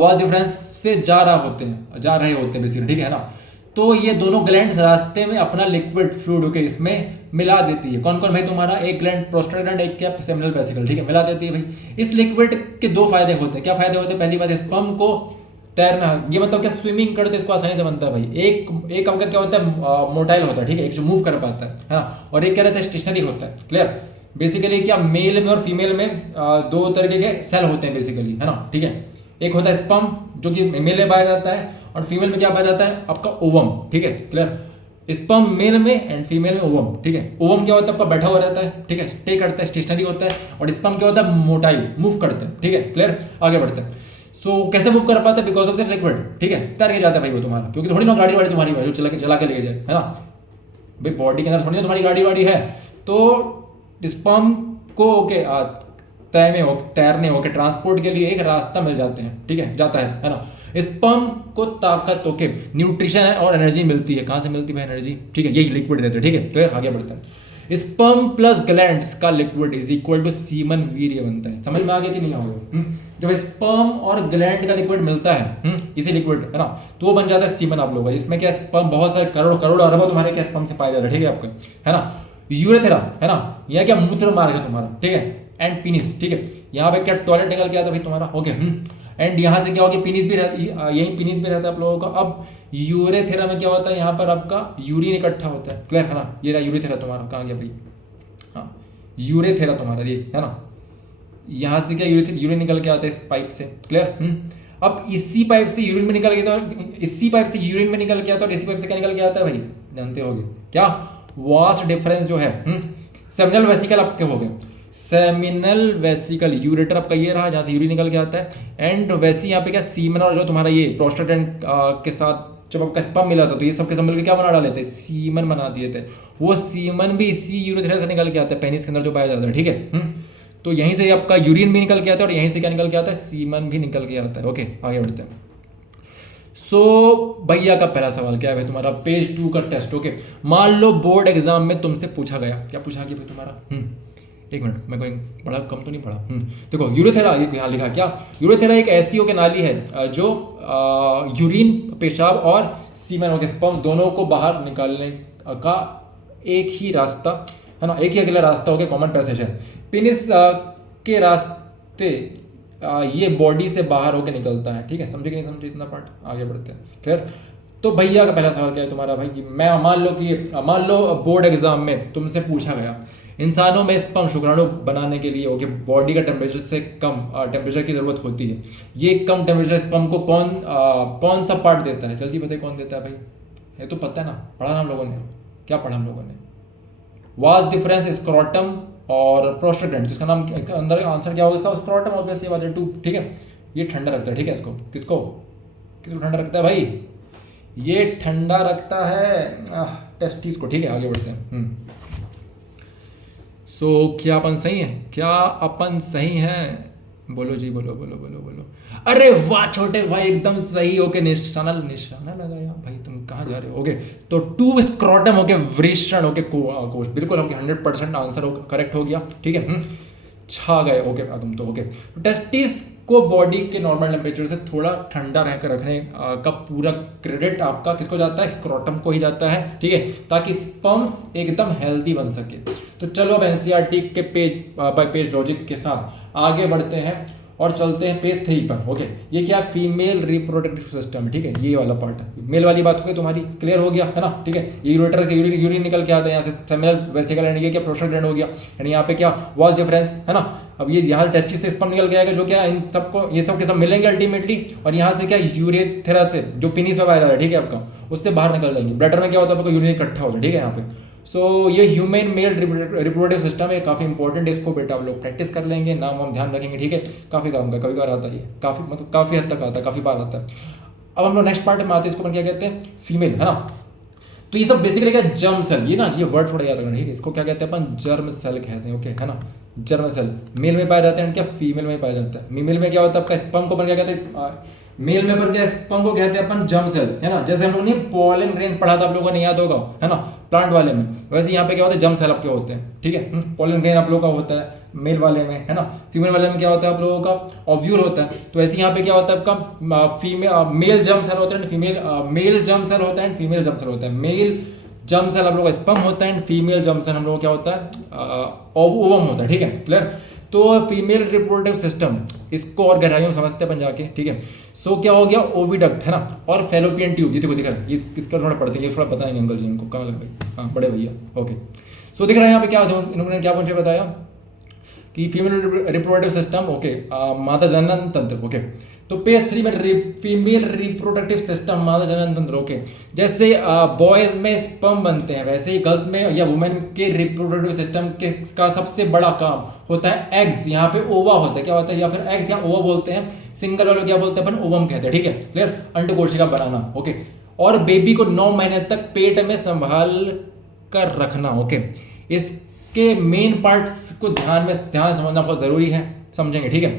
वास्ट डिफरेंस से जा रहे होते हैं बेसिकली, ठीक है ना। तो ये दोनों ग्लैंड्स रास्ते में अपना लिक्विड फ्लूइड के इसमें मिला देती है। कौन कौन भाई तुम्हारा? एक ग्लैंड प्रोस्टेट ग्लैंड, एक क्या सेमिनल वेसिकल, ठीक है, मिला देती है भाई। इस लिक्विड के दो फायदे होते हैं। क्या फायदे होते हैं? पहली बात, स्पर्म को तैरना, ये मतलब क्या, स्विमिंग करते इसको आसानी से बनता है भाई। एक आपका क्या होता है, मोटाइल होता है, ठीक है, एक जो मूव कर पाता है ना, और एक क्या रहता है, स्टेशनरी होता है, क्लियर। बेसिकली क्या, मेल में और फीमेल में दो तरीके के सेल होते हैं बेसिकली, है ना, ठीक है। एक होता है स्पर्म जो कि मेल में पाया जाता है, और फीमेल में क्या पाया जाता है आपका ओवम, ठीक है, क्लियर। स्पर्म मेल में एंड फीमेल में ओवम, ठीक है। ओवम क्या होता है आपका बैठा हुआ रहता है, ठीक है, स्टे करता है, स्टेशनरी होता है, और स्पर्म क्या होता है, मोटाइल, मूव करते हैं, ठीक है, क्लियर। आगे बढ़ते हैं। सो कैसे मूव कर पाता है? बिकॉज ऑफ दिस लिक्विड, ठीक है, तैर के जाता है भाई वो तुम्हारा, क्योंकि थोड़ी ना गाड़ी वाड़ी तुम्हारी है जो चला के लेके जाए, है ना भाई, बॉडी के अंदर थोड़ी ना तुम्हारी गाड़ी वाड़ी है। तो स्पर्म को ओके तैरने हो के ट्रांसपोर्ट के लिए एक रास्ता मिल जाते हैं, ठीक है, जाता है ना। स्पर्म को ताकत, ओके, न्यूट्रिशन है और एनर्जी मिलती है। कहाँ से मिलती है भाई एनर्जी? ठीक है, यही लिक्विड देते हैं, ठीक है, तो आगे बढ़ते हैं। स्पर्म प्लस ग्लैंड्स का liquid is equal to semen वीर्य बनता है। समझ में आ गया कि नहीं आ गया? जब स्पर्म और ग्लैंड का लिक्विड मिलता है, इसी लिक्विड, है ना, तो वो बन जाता है सीमन आप लोगों का, जिसमें क्या स्पर्म बहुत सारे करोड़ अरबों तुम्हारे क्या स्पर्म से पाए जाते हैं, ठीक है आपका, है ना। यूरेथेरा, है ना, यह क्या मूत्र मार्ग है तुम्हारा, ठीक है, एंड पीनिस, ठीक है, यहाँ पे क्या टॉयलेट निकल के आता है भाई तुम्हारा, ओके। एंड यहाँ से क्या होगा, पीनिस भी रहता है, यही पीनिस भी रहता है आप लोगों का। अब यूरेथेरा में क्या होता है, यहाँ पर आपका यूरिन इकट्ठा होता है, क्लियर, है ना। ये रहा यूरेथेरा तुम्हारा, कहाँ गया भाई, हाँ, यूरेथेरा तुम्हारा ये, है ना। यहाँ से क्या यूरिन निकल के आता है इस पाइप से, क्लियर। अब इसी पाइप से यूरिन में निकल गया, तो इसी पाइप से यूरिन में निकल के आता है, और इसी पाइप से क्या निकल के आता है भाई, जानते होगे क्या, वास्ट डिफरेंस जो है। सेमिनल वेसिकल आपके हो गए, सेमिनल वेसिकल, यूरेटर आपका ये रहा जहाँ से यूरिन निकल के आता है, एंड वैसे यहाँ पे क्या सीमन और जो तुम्हारा ये प्रोस्टेट के साथ जब आपका स्पर्म मिला था, तो ये सबके सब मिलकर क्या बना डाले थे, सीमन बना दिए थे। वो सीमन भी इसी यूरेथ्रा से निकल के आता है, पेनिस के अंदर जो पाया जाता है, ठीक है। तो यहीं से आपका यूरिन भी निकल के आता है, और यहीं से क्या निकल के आता है, सीमन भी निकल के आता है, ओके। आगे बढ़ते हैं। सो भैया का पहला सवाल क्या है भाई तुम्हारा, पेज 2 का टेस्ट, ओके। मान लो बोर्ड एग्जाम में तुमसे पूछा गया, क्या पूछा गया भाई तुम्हारा, एक मिनट, मैं कोई बड़ा कम तो नहीं पढ़ा। देखो यूरेथेरा, यहाँ लिखा क्या, यूरेथेरा एक ऐसी ओके नाली है जो यूरिन, पेशाब और सीमेन ओके स्पर्म दोनों को बाहर निकालने का एक ही रास्ता, है ना, एक ही अगला रास्ता हो गया, कॉमन पैसेज है। पेनिस के रास्ते ये बॉडी से बाहर होकर निकलता है, ठीक है, समझे कि नहीं समझे इतना पार्ट? आगे बढ़ते हैं, क्लियर। तो भैया का पहला सवाल क्या है तुम्हारा भाई, कि मैं मान लो बोर्ड एग्जाम में तुमसे पूछा गया, इंसानों में स्पर्म शुक्राणु बनाने के लिए ओके बॉडी का टेम्परेचर से कम टेम्परेचर की जरूरत होती है। ये कम टेम्परेचर स्पर्म को कौन सा पार्ट देता है? जल्दी बताइए कौन देता है भाई, ये तो पता है ना, पढ़ा ना हम लोगों ने, क्या पढ़ा हम लोगों ने, वाज डिफरेंस स्क्रोटम और प्रोस्टेट, जिसका नाम अंदर आंसर क्या होगा इसका, स्क्रोटम ऑब्वियसली बात है 2, ठीक है। ये ठंडा रखता है, ठीक है, इसको किसको ठंडा रखता है भाई, ये ठंडा रखता है टेस्टिस को, ठीक है। आगे बढ़ते हैं। सो क्या अपन सही है, क्या अपन सही हैं, बोलो जी, बोलो बोलो बोलो बोलो। अरे वाह छोटे भाई, एकदम सही। ओके, निशाना लगाया भाई, तुम कहाँ जा रहे हो। ओके, तो 2 स्क्रोटम, ओके, वृषण, ओके, कोश, बिल्कुल ओके, 100% आंसर करेक्ट हो गया, ठीक है। छा गए, ओके तुम तो। ओके, टेस्टिस को बॉडी के नॉर्मल टेम्परेचर से थोड़ा ठंडा रहकर रखने का पूरा क्रेडिट आपका किसको जाता है, स्क्रोटम को ही जाता है, ठीक है, ताकि स्पर्म्स एकदम हेल्दी बन सके। तो चलो अब एनसीईआरटी के पेज बाय पेज लॉजिक के साथ आगे बढ़ते हैं और चलते हैं पेज 3 पर। ओके, ये क्या, फीमेल रिप्रोडक्टिव सिस्टम, ठीक है, ये वाला पार्ट है। मेल वाली बात हो गई तुम्हारी, क्लियर हो गया है ना, ठीक है। यूरेटर से यूरिन निकल के आता है यहाँ से, सेमिनल वेसिकल एंड ये क्या, प्रोस्टेट ग्लैंड हो गया, यानी यहाँ पे क्या वाज डिफरेंस है ना। अब ये यहाँ टेस्टिस से स्पर्म निकल के आएगा, जो क्या इन सबको, ये सब के सब मिलेंगे अल्टीमेटली, और यहाँ से क्या यूरेथ्रा से जो पेनिस में पाया जा रहा है, ठीक है, आपका उससे बाहर निकल जाएंगे। ब्लैडर में क्या होता है, आपका यूरिन इकट्ठा हो जाए, ठीक है यहाँ पे। सो ये ह्यूमन मेल रिप्रोडक्टिव सिस्टम है, काफ़ी इंपॉर्टेंट है, इसको बेटा आप लोग प्रैक्टिस कर लेंगे, नाम वाम ध्यान रखेंगे, ठीक है। काफ़ी काम का, कभी बार आता है, काफ़ी मतलब काफ़ी हद तक आता है, काफ़ी बार आता है। अब हम लोग नेक्स्ट पार्ट में आते हैं, इसको अपन क्या कहते हैं, फीमेल, है ना। तो ये सब बेसिकली क्या, जर्म सेल, ये ना, ये वर्ड थोड़ा याद रखना, ठीक है। इसको क्या कहते हैं अपन, जर्म सेल कहते हैं, ओके, है ना। जर्म सेल मेल में पाया जाता है, क्या फीमेल में पाया जाता है। मेल में क्या होता है आपका, स्पर्म को अपन क्या कहते हैं, मेल में पर क्या, स्पर्म को कहते हैं अपन जर्म सेल, है ना। जैसे हम लोगों ने पॉलन ग्रेन्स पढ़ा था, आप लोगों को नहीं याद होगा, है ना, प्लांट वाले में, वैसे यहाँ पे क्या होता है, जर्म सेल आपके होते हैं, ठीक है। पॉलन ग्रेन आप लोगों का होता है मेल वाले में, है ना। फीमेल वाले में क्या होता है आप लोगों का, ओव्यूल होता है। तो ऐसे यहाँ पे क्या होता है आपका, फीमेल मेल जर्म सेल होता है, फीमेल मेल जर्म सेल होता है, फीमेल जर्म सेल होता है। मेल जर्म सेल आप लोगों का स्पर्म होता है, फीमेल जर्म सेल हम लोगों क्या होता है, ओवम होता है, ठीक है, क्लियर। तो फीमेल रिप्रोडक्टिव सिस्टम, इसको और गहराइयों में समझते हैं अपन जाके, ठीक है। सो क्या हो गया, ओविडक्ट, है ना, और फेलोपियन ट्यूब, ये देखो दिख रहा है, ये इसका थोड़ा पढ़ते हैं, ये थोड़ा पता है अंकल जी इनको, कहाँ लगा भाई, हाँ बड़े भैया, ओके। सो दिख रहा है यहाँ पे क्या, इन्होंने क्या मुझे बताया कि फीमेल रिप्रोडक्टिव सिस्टम, ओके, माता जनन तंत्र, ओके। तो पेज 3 में फीमेल रिप्रोडक्टिव सिस्टम, माता जनन तंत्र, ओके। जैसे बॉयज में स्पर्म बनते हैं, वैसे ही गर्ल्स में या वुमेन के रिप्रोडक्टिव सिस्टम के का सबसे बड़ा काम होता है एग्स, यहाँ पे ओवा होता है, क्या होता है, या फिर एग्स या ओवा बोलते हैं, सिंगल वालों क्या बोलते हैं अपन, ओवम कहते हैं, ठीक है, क्लियर, अंडकोशिका बनाना, ओके। और बेबी को 9 महीने तक पेट में संभाल कर रखना, ओके। इसके मेन पार्ट्स को ध्यान समझना बहुत जरूरी है, समझेंगे, ठीक है।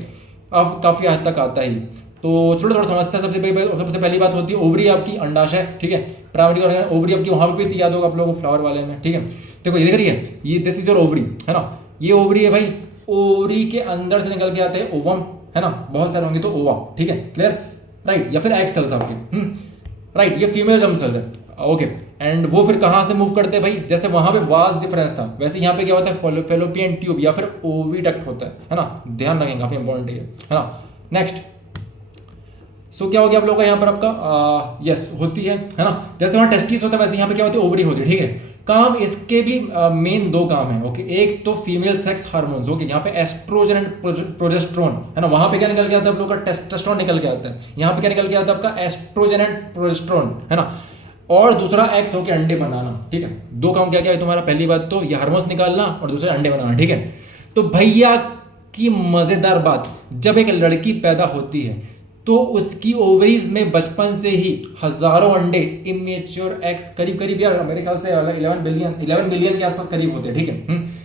अब काफ़ी हद तक आता ही, तो थोड़ा समझता है। सबसे पहली बात होती है ओवरी आपकी, अंडाशय, ठीक है, प्राइमरी ओवरी आपकी, वहाँ पे भी याद होगा आप लोगों को फ्लावर वाले में, ठीक है। देखो ये देख रही है, ये दिस इज योर ओवरी, है ना, ये ओवरी है भाई। ओवरी के अंदर से निकल के आते हैं ओवम, है ना, बहुत सारे होंगे तो ओवा, ठीक है, क्लियर, राइट, या फिर एग सेल्स आपके, राइट, ये फीमेल जर्म सेल्स है, ओके। एंड वो फिर कहाँ से मूव करते हैं भाई, जैसे वहां पे वास्ट डिफरेंस था, वैसे यहाँ पे क्या होता है, फेलोपियन ट्यूब या फिर ओविडक्ट होता है ना, ध्यान रखेंगे, काफी इंपॉर्टेंट है ना। नेक्स्ट, सो क्या हो गया आप लोगों का यहाँ पर आपका, यस होती है ना। जैसे वहाँ टेस्टिस होता है, वैसे यहाँ पे क्या होती है, ओवरी होती है, ठीक है। काम इसके भी मेन 2 काम है, ओके। एक तो फीमेल सेक्स हार्मोन्स, ओके, यहाँ पे एस्ट्रोजन एंड प्रोजेस्टेरोन, है ना। वहां पे क्या निकल के आता है आप लोगों का, टेस्टोस्टेरोन निकल के आता है। यहाँ पे क्या निकल के आता है आपका, एस्ट्रोजन एंड प्रोजेस्टेरोन, है ना। और दूसरा एक्स होके अंडे बनाना, ठीक है। 2 काम क्या क्या है तुम्हारा, पहली बात तो ये हार्मोन्स निकालना और दूसरा अंडे बनाना, ठीक है। तो भैया की मजेदार बात, जब एक लड़की पैदा होती है तो उसकी ओवरीज में बचपन से ही हजारों अंडे, इमेच्योर एग्स, करीब यार मेरे ख्याल से 11 मिलियन के आसपास करीब होते हैं, ठीक है,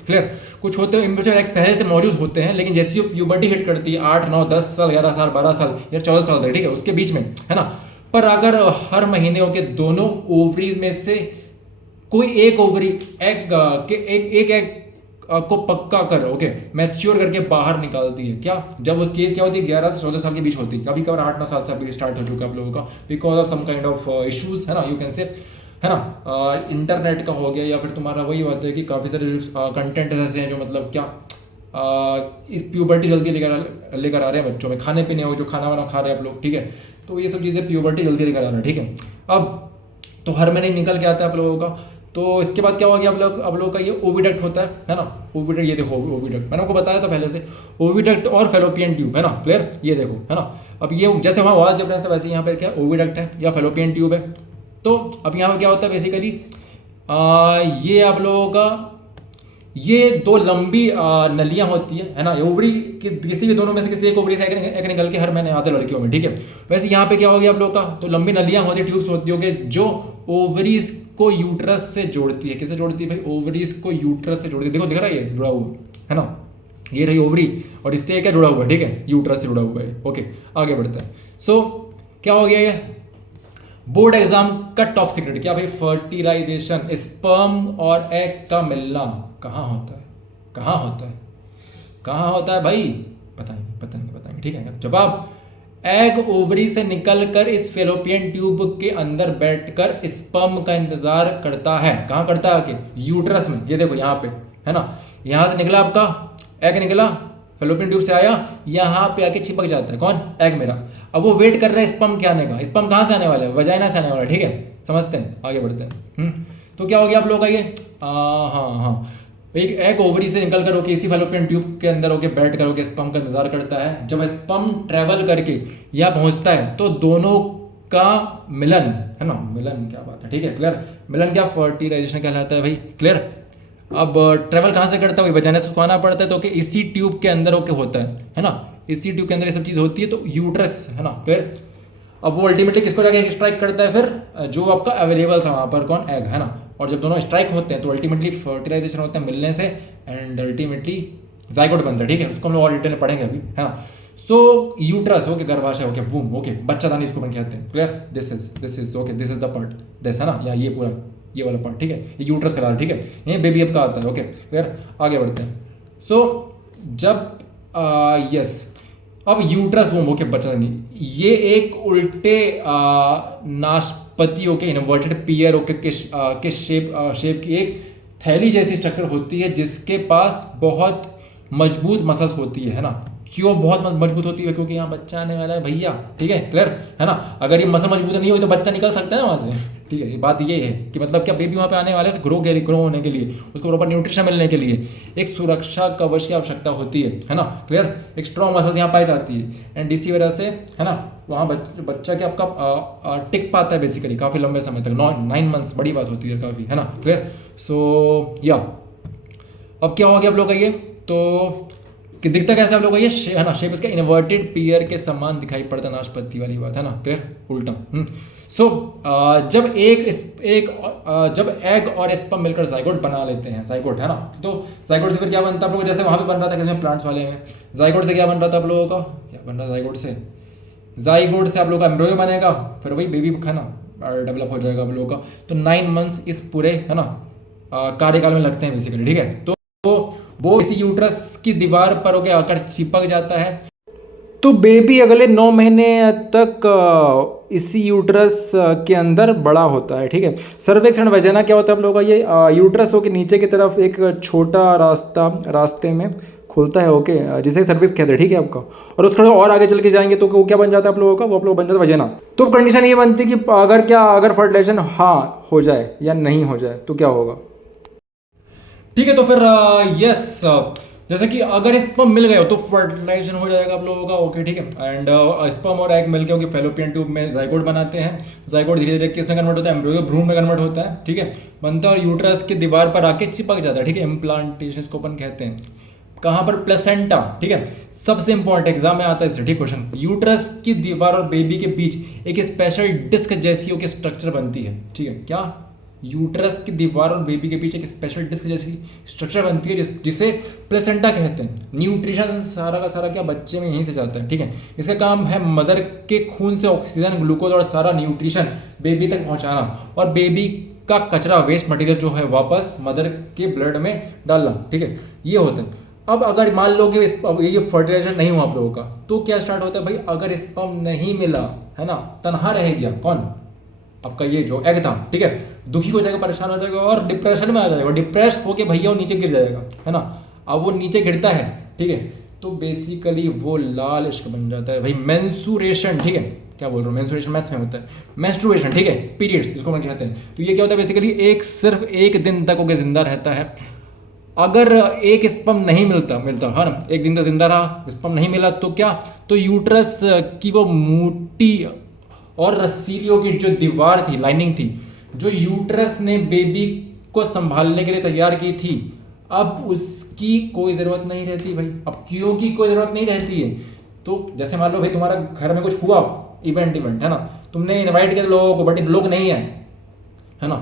क्लियर। कुछ होते हैं इमेच्योर एग्स पहले से मौजूद होते हैं, लेकिन जैसी प्यूबर्टी हिट करती है 8, 9, 10 साल, 11 साल, 12 साल या 14 साल तक, ठीक है, उसके बीच में, है ना। पर अगर हर महीने के दोनों ओवरीज में से कोई एक ओवरी एग के एक एग को पक्का कर, ओके, मैच्योर करके बाहर निकालती है, क्या, जब उसकी एज क्या होती है, 11 से 14 साल के बीच होती है, कभी कभार 8-9 साल से अभी स्टार्ट हो चुका है आप लोगों का, because of some kind of issues, है ना, यू कैन से, है ना, इंटरनेट का हो गया, या फिर तुम्हारा वही बात है कि काफ़ी सारे कंटेंट ऐसे हैं जो मतलब क्या इस प्यूबर्टी जल्दी लेकर आ रहे हैं बच्चों में, खाने पीने हो, जो खाना वाना खा रहे हैं आप लोग, ठीक है। तो ये सब चीज़ें प्यूबर्टी जल्दी लेकर आ रहे हैं, ठीक है। अब तो हर महीने निकल के आता है आप लोगों का। तो इसके बाद क्या हो गया, आप लोगों का ये ओविडक्ट होता है ना, ओविडक्ट, ये देखो ओविडक्ट, मैंने आपको बताया था पहले से, ओविडक्ट और फेलोपियन ट्यूब, है ना, क्लियर, ये देखो, है ना। अब ये जैसे वहाँ वास्ट डिफरेंस था, वैसे यहाँ पर क्या ओविडक्ट है या फेलोपियन ट्यूब है। तो अब यहाँ पर क्या होता है बेसिकली, ये आप लोगों का ये दो लंबी नलियां होती है ना, ओवरी की किसी भी दोनों में से किसी एक ओवरी से एक निकल के हर महीने आते लड़कियों में, ठीक है। वैसे यहाँ पे क्या हो गया आप लोग का, तो लंबी नलियां होती है, ट्यूब्स होती होगी जो ओवरीज को यूट्रस से जोड़ती है। किससे जोड़ती है भाई, ओवरीज को यूट्रस से जोड़ती है। देखो दिख रहा है ये जुड़ा हुआ है ना, ये रही ओवरी और इससे क्या जुड़ा हुआ है, ठीक है, यूट्रस से जुड़ा हुआ है। ओके आगे बढ़ते हैं। सो क्या हो गया ये बोर्ड एग्जाम का टॉप सीक्रेट क्या भाई, फर्टिलाइजेशन, स्पर्म और एग का मिलना कहाँ होता है, कहाँ होता है, कहाँ होता है भाई, बताएंगे, ठीक है। जवाब, एग ओवरी से निकलकर इस फेलोपियन ट्यूब के अंदर बैठकर स्पर्म का इंतजार करता है। कहाँ करता है आके, यूट्रस में। ये देखो यहाँ पे है ना, यहाँ से निकला आपका एग, निकला फेलोपियन ट्यूब से आया, यहाँ पे आके चिपक जाता है। कौन, एग मेरा। अब वो वेट कर रहा है स्पर्म के आने का। स्पर्म कहाँ से आने वाला है, वजाइना से आने वाला है, ठीक है, समझते हैं, आगे बढ़ते हैं। तो क्या हो गया आप लोगों का ये, हाँ, एक एग ओवरी से निकल कर होके इसी फेलोपियन ट्यूब के अंदर होके बैठ कर होके स्पर्म का इंतजार करता है। जब स्पर्म ट्रेवल करके यहाँ पहुंचता है तो दोनों का मिलन है ना, मिलन क्या बात है, ठीक है, क्लियर। मिलन क्या, फर्टिलाइजेशन कहलाता है भाई, क्लियर। अब ट्रेवल कहाँ से करता है, वजाइना से उसको आना पड़ता है, तो इसी ट्यूब के अंदर होके होता है ना, इसी ट्यूब के अंदर ये सब चीज़ होती है, तो यूट्रस है ना, क्लियर। अब वो अल्टीमेटली किसको जाके स्ट्राइक करता है, फिर जो आपका अवेलेबल था वहाँ पर, कौन, एग है ना। और जब दोनों स्ट्राइक होते हैं तो अल्टीमेटली फर्टिलाइजेशन होता है मिलने से, एंड अल्टीमेटली जाइगोट बनता है, ठीक है। उसको हम लोग और डिटेल में पढ़ेंगे अभी, है ना। सो यूट्रस ओके, गर्भाशय ओके, वूम ओके, बच्चादानी इसको बन कहते हैं, clear. This is okay, this is the part, this है ना, या ये पूरा ये वाला पार्ट, ठीक है, ये यूट्रस का, ठीक है, ये बेबी अब का आता है, ओके क्लियर। आगे बढ़ते हैं। सो जब यस, अब यूट्रस वूम ओके, बच्चादानी, ये एक उल्टे नाशपति ओके, इन्वर्टेड पियर ओके के शेप की एक थैली जैसी स्ट्रक्चर होती है जिसके पास बहुत मजबूत मसल्स होती है ना। क्यों बहुत मजबूत होती है, क्योंकि यहाँ बच्चा आने वाला है भैया, ठीक है, क्लियर है ना। अगर ये मसल मजबूत नहीं हुई तो बच्चा निकल सकता है ना वहाँ से, ठीक है। ये बात ये है कि मतलब क्या बेबी वहाँ पे आने वाले है ग्रो होने के लिए, उसको प्रॉपर न्यूट्रिशन मिलने के लिए एक सुरक्षा कवच की आवश्यकता होती है ना, क्लियर। एक स्ट्रॉन्ग मसल्स यहाँ पाई जाती है, एंड इसी वजह से है ना वहाँ बच्चा क्या आपका टिक पाता है बेसिकली काफ़ी लंबे समय तक, 9 मंथ्स, बड़ी बात होती है काफ़ी, है ना, क्लियर। सो या अब क्या हो गया आप लोग का ये, तो कि दिखता कैसे आप लोग का ये है ना, शेप इसका इन्वर्टेड पियर के समान दिखाई पड़ता है, नाशपति वाली बात है ना, क्लियर, उल्टा। सो जब जब एग और स्पर्म मिलकर जाइगोट बना लेते हैं, जाइगोट है ना, तो जाइगोट से फिर क्या बनता है आप लोगों को, जैसे वहाँ पे बन रहा था किसी में प्लांट्स वाले में, जाइगोट से क्या बन रहा था आप लोगों का, क्या बन रहा है जाइगोट से आप लोगों का एम्ब्रियो बनेगा, फिर वही बेबी है ना डेवलप हो जाएगा आप लोगों का। तो 9 मंथ्स इस पूरे है ना कार्यकाल में लगते हैं बेसिकली, ठीक है। तो वो इसी यूट्रस की दीवार पर होकर आकर चिपक जाता है। तो बेबी अगले 9 महीने तक इसी यूट्रस के अंदर बड़ा होता है, ठीक है। सर्वेक्षण वजाइना क्या होता है आप लोगों का, ये यूट्रस हो के नीचे की तरफ एक छोटा रास्ते में खुलता है, ओके, जिसे सर्विक्स कहते हैं, ठीक है आपका। और उसका और आगे चल के जाएंगे तो वो क्या बन जाता है आप लोगों का, वो आप लोग बन जाता है वजाइना। तो कंडीशन ये बनती है कि अगर फर्टिलाइजेशन हाँ हो जाए या नहीं हो जाए तो क्या होगा, ठीक है। तो फिर यस, जैसे कि अगर स्पर्म मिल गए तो फर्टिलाइजेशन हो जाएगा आप लोगों का, ओके, ठीक है। एंड स्पर्म और एग मिलकर ओके फेलोपियन ट्यूब में जाइगोट बनाते हैं। जाइगोट धीरे धीरे किसमें कन्वर्ट होता है, एम्ब्रियो भ्रूण में कन्वर्ट होता है, ठीक है, बनता है और यूट्रस की दीवार पर आके चिपक जाता है, ठीक है। इम्प्लांटेशन इसको अपन कहते हैं। कहाँ पर, प्लेसेंटा, ठीक है। सबसे इंपॉर्टेंट एग्जाम में आता है इससे, ठीक क्वेश्चन। यूट्रस की दीवार और बेबी के बीच एक स्पेशल डिस्क जैसी होकर स्ट्रक्चर बनती है, ठीक है। क्या, यूट्रस की दीवार और बेबी के पीछे एक स्पेशल डिस्क जैसी स्ट्रक्चर बनती है जिसे प्लेसेंटा कहते हैं। न्यूट्रिशन सारा का सारा क्या बच्चे में यहीं से जाता है, ठीक है। इसका काम है मदर के खून से ऑक्सीजन, ग्लूकोज और सारा न्यूट्रिशन बेबी तक पहुंचाना, और बेबी का कचरा, वेस्ट मटेरियल जो है वापस मदर के ब्लड में डालना, ठीक है, ये होता है। अब अगर मान लो कि ये फर्टिलाइजेशन नहीं हुआ आप लोगों का, तो क्या स्टार्ट होता है भाई, अगर स्पर्म नहीं मिला है ना, तनहा रह गया कौन, आपका ये जो एग था, ठीक है, दुखी हो जाएगा, परेशान हो जाएगा और डिप्रेशन में आ जाएगा। डिप्रेस होके भैया वो नीचे गिर जाएगा, है ना। अब वो नीचे गिरता है, ठीक है, तो बेसिकली वो लाल इश्क बन जाता है भाई, मेंस्ट्रुएशन, ठीक है, क्या बोल रहा हूँ, मेंस्ट्रुएशन मैथ्स में होता है, मेंस्ट्रुएशन, ठीक है, पीरियड्स इसको मैं कहते हैं। तो ये क्या होता है बेसिकली, सिर्फ एक दिन तक होकर जिंदा रहता है। अगर एक स्पर्म नहीं मिलता है ना, एक दिन तक जिंदा रहा, स्पर्म नहीं मिला तो क्या, तो यूट्रस की वो मोटी और रस्सीलियों की जो दीवार थी, लाइनिंग थी, जो यूट्रस ने बेबी को संभालने के लिए तैयार की थी, अब उसकी कोई ज़रूरत नहीं रहती भाई। अब क्यों की कोई ज़रूरत नहीं रहती है, तो जैसे मान लो भाई तुम्हारा घर में कुछ हुआ, इवेंट है ना, तुमने इनवाइट किया लोगों को, बट लोग नहीं आए, है ना,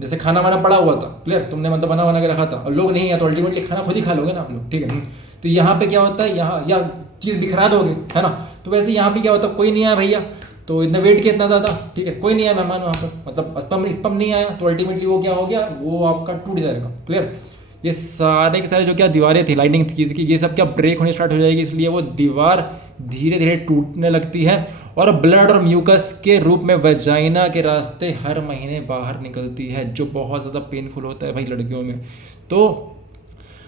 जैसे खाना वाना पड़ा हुआ था, क्लियर, तुमने मतलब बना के रखा था और लोग नहीं आए, तो अल्टीमेटली खाना खुद ही खा लोगे ना आप लोग, ठीक है। तो यहाँ पे क्या होता है, यहाँ या चीज़ बिखरा दोगे, है ना। तो वैसे यहाँ पे क्या होता है, कोई नहीं आया भैया, तो इतना वेट किया इतना ज़्यादा, ठीक है, कोई नहीं आया मेहमान वहाँ पर, मतलब स्पम नहीं आया, तो अल्टीमेटली वो क्या हो गया, वो आपका टूट जाएगा, क्लियर। ये सारे के सारे जो क्या दीवारें थी, लाइनिंग थी किसी की, ये सब क्या ब्रेक होने स्टार्ट हो जाएगी, इसलिए वो दीवार धीरे धीरे टूटने लगती है और ब्लड और म्यूकस के रूप में वजाइना के रास्ते हर महीने बाहर निकलती है, जो बहुत ज़्यादा पेनफुल होता है भाई लड़कियों में। तो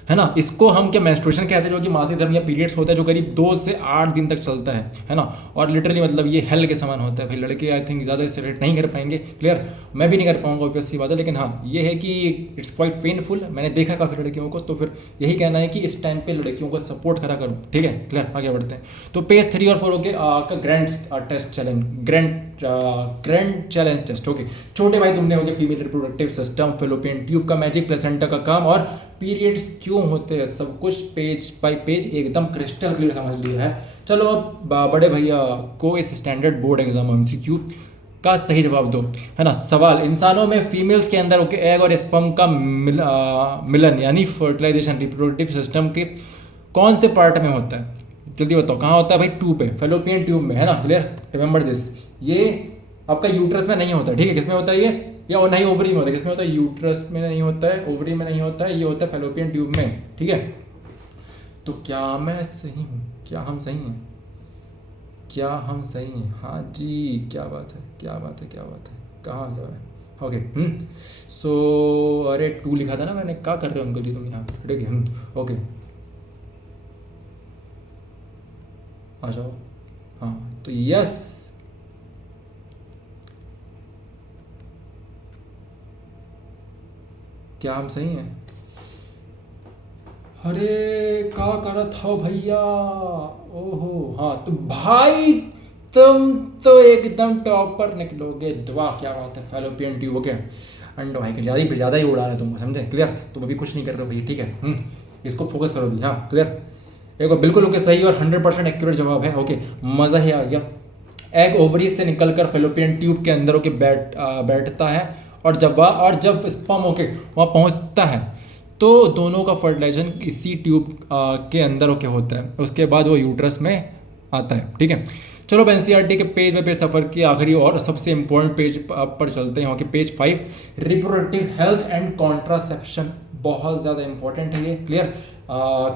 है ना, इसको हम क्या मेंस्ट्रुएशन कहते हैं, जो कि मासिक धर्म या पीरियड्स होता है, जो करीब 2 से 8 दिन तक चलता है ना। और लिटरली मतलब ये हेल के समान होता है भाई। लड़के आई थिंक ज़्यादा इससे रिलेट नहीं कर पाएंगे, क्लियर, मैं भी नहीं कर पाऊंगा, ऑब्वियस सी बात है। लेकिन हाँ, ये है कि इट्स क्वाइट पेनफुल, मैंने देखा काफ़ी लड़कियों को, तो फिर यही कहना है कि इस टाइम पे लड़कियों को सपोर्ट करा करो, ठीक है, क्लियर। आगे बढ़ते हैं। तो पेज 3 और 4 ओके का grand test challenge, grand challenge test, okay. छोटे भाई तुमने हो गया female reproductive system, fallopian tube का मैजिक, प्लेसेंटा का काम और पीरियड्स क्यों होते हैं, सब कुछ पेज बाय पेज एकदम क्रिस्टल क्लियर समझ लिया है। चलो अब बड़े भैया को इस स्टैंडर्ड बोर्ड एग्जाम MCQ का सही जवाब दो, है ना। सवाल, इंसानों में फीमेल्स के अंदर ओके एग और स्पर्म का मिलन यानी फर्टिलाइजेशन रिप्रोडक्टिव सिस्टम के कौन से पार्ट में होता है, जल्दी बताओ कहाँ होता है भाई, ट्यूब पे, फेलोपियन ट्यूब में, है ना, क्लियर, रिमेंबर दिस। ये आपका यूट्रस में नहीं होता, ठीक है, किसमें होता है ये, या नहीं ओवरी में होता है, किसमें होता है, यूट्रस में नहीं होता है, ओवरी में नहीं होता है, ये होता है फेलोपियन ट्यूब में, ठीक है। तो क्या मैं सही हूँ, क्या हम सही हैं, क्या हम सही हैं, हाँ जी, क्या बात है, क्या बात है, क्या बात है, कहाँ गया है, ओके। सो अरे 2 लिखा था ना मैंने, क्या कर रहे हो अंकल जी तुम यहाँ, ठीक है, ओके, आ जाओ, हाँ, तो यस, क्या हम सही हैं। अरे क्या कर रहा था भैया, ओहो हाँ, तो भाई तुम तो एकदम टॉपर निकलोगे, दुआ, क्या बात है, फेलोपियन ट्यूब, ओके। अंडो भाई के ज़्यादा ही उड़ा रहे तुमको, समझे, क्लियर। तुम अभी कुछ नहीं कर रहे हो भैया, ठीक है, इसको फोकस करो भी, हाँ, क्लियर। एक बिल्कुल ओके, सही और 100% एक्यूरेट जवाब है, ओके, मज़ा ही आ गया। एग ओवरीज से निकलकर फेलोपियन ट्यूब के अंदर ओके बैठता है, और जब स्पर्म ओके वहाँ पहुँचता है, तो दोनों का फर्टिलाइजेशन इसी ट्यूब के अंदर ओके होता है, उसके बाद वो यूट्रस में आता है, ठीक है। चलो NCERT के पेज पे सफ़र की आखिरी और सबसे इम्पोर्टेंट पेज पर चलते हैं, okay, page 5, reproductive health and contraception, बहुत ज़्यादा इंपॉर्टेंट है ये, क्लियर,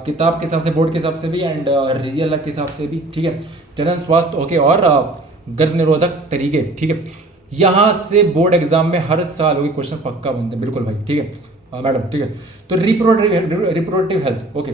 किताब के हिसाब से, बोर्ड के हिसाब से भी एंड रियल लाइफ के हिसाब से भी, ठीक है। जनन स्वास्थ्य ओके और गर्भ निरोधक तरीके, ठीक है। यहाँ से बोर्ड एग्जाम में हर साल ओके क्वेश्चन पक्का बनते हैं, बिल्कुल भाई, ठीक है मैडम, ठीक है। तो रिप्रोडक्टिव हेल्थ, ओके।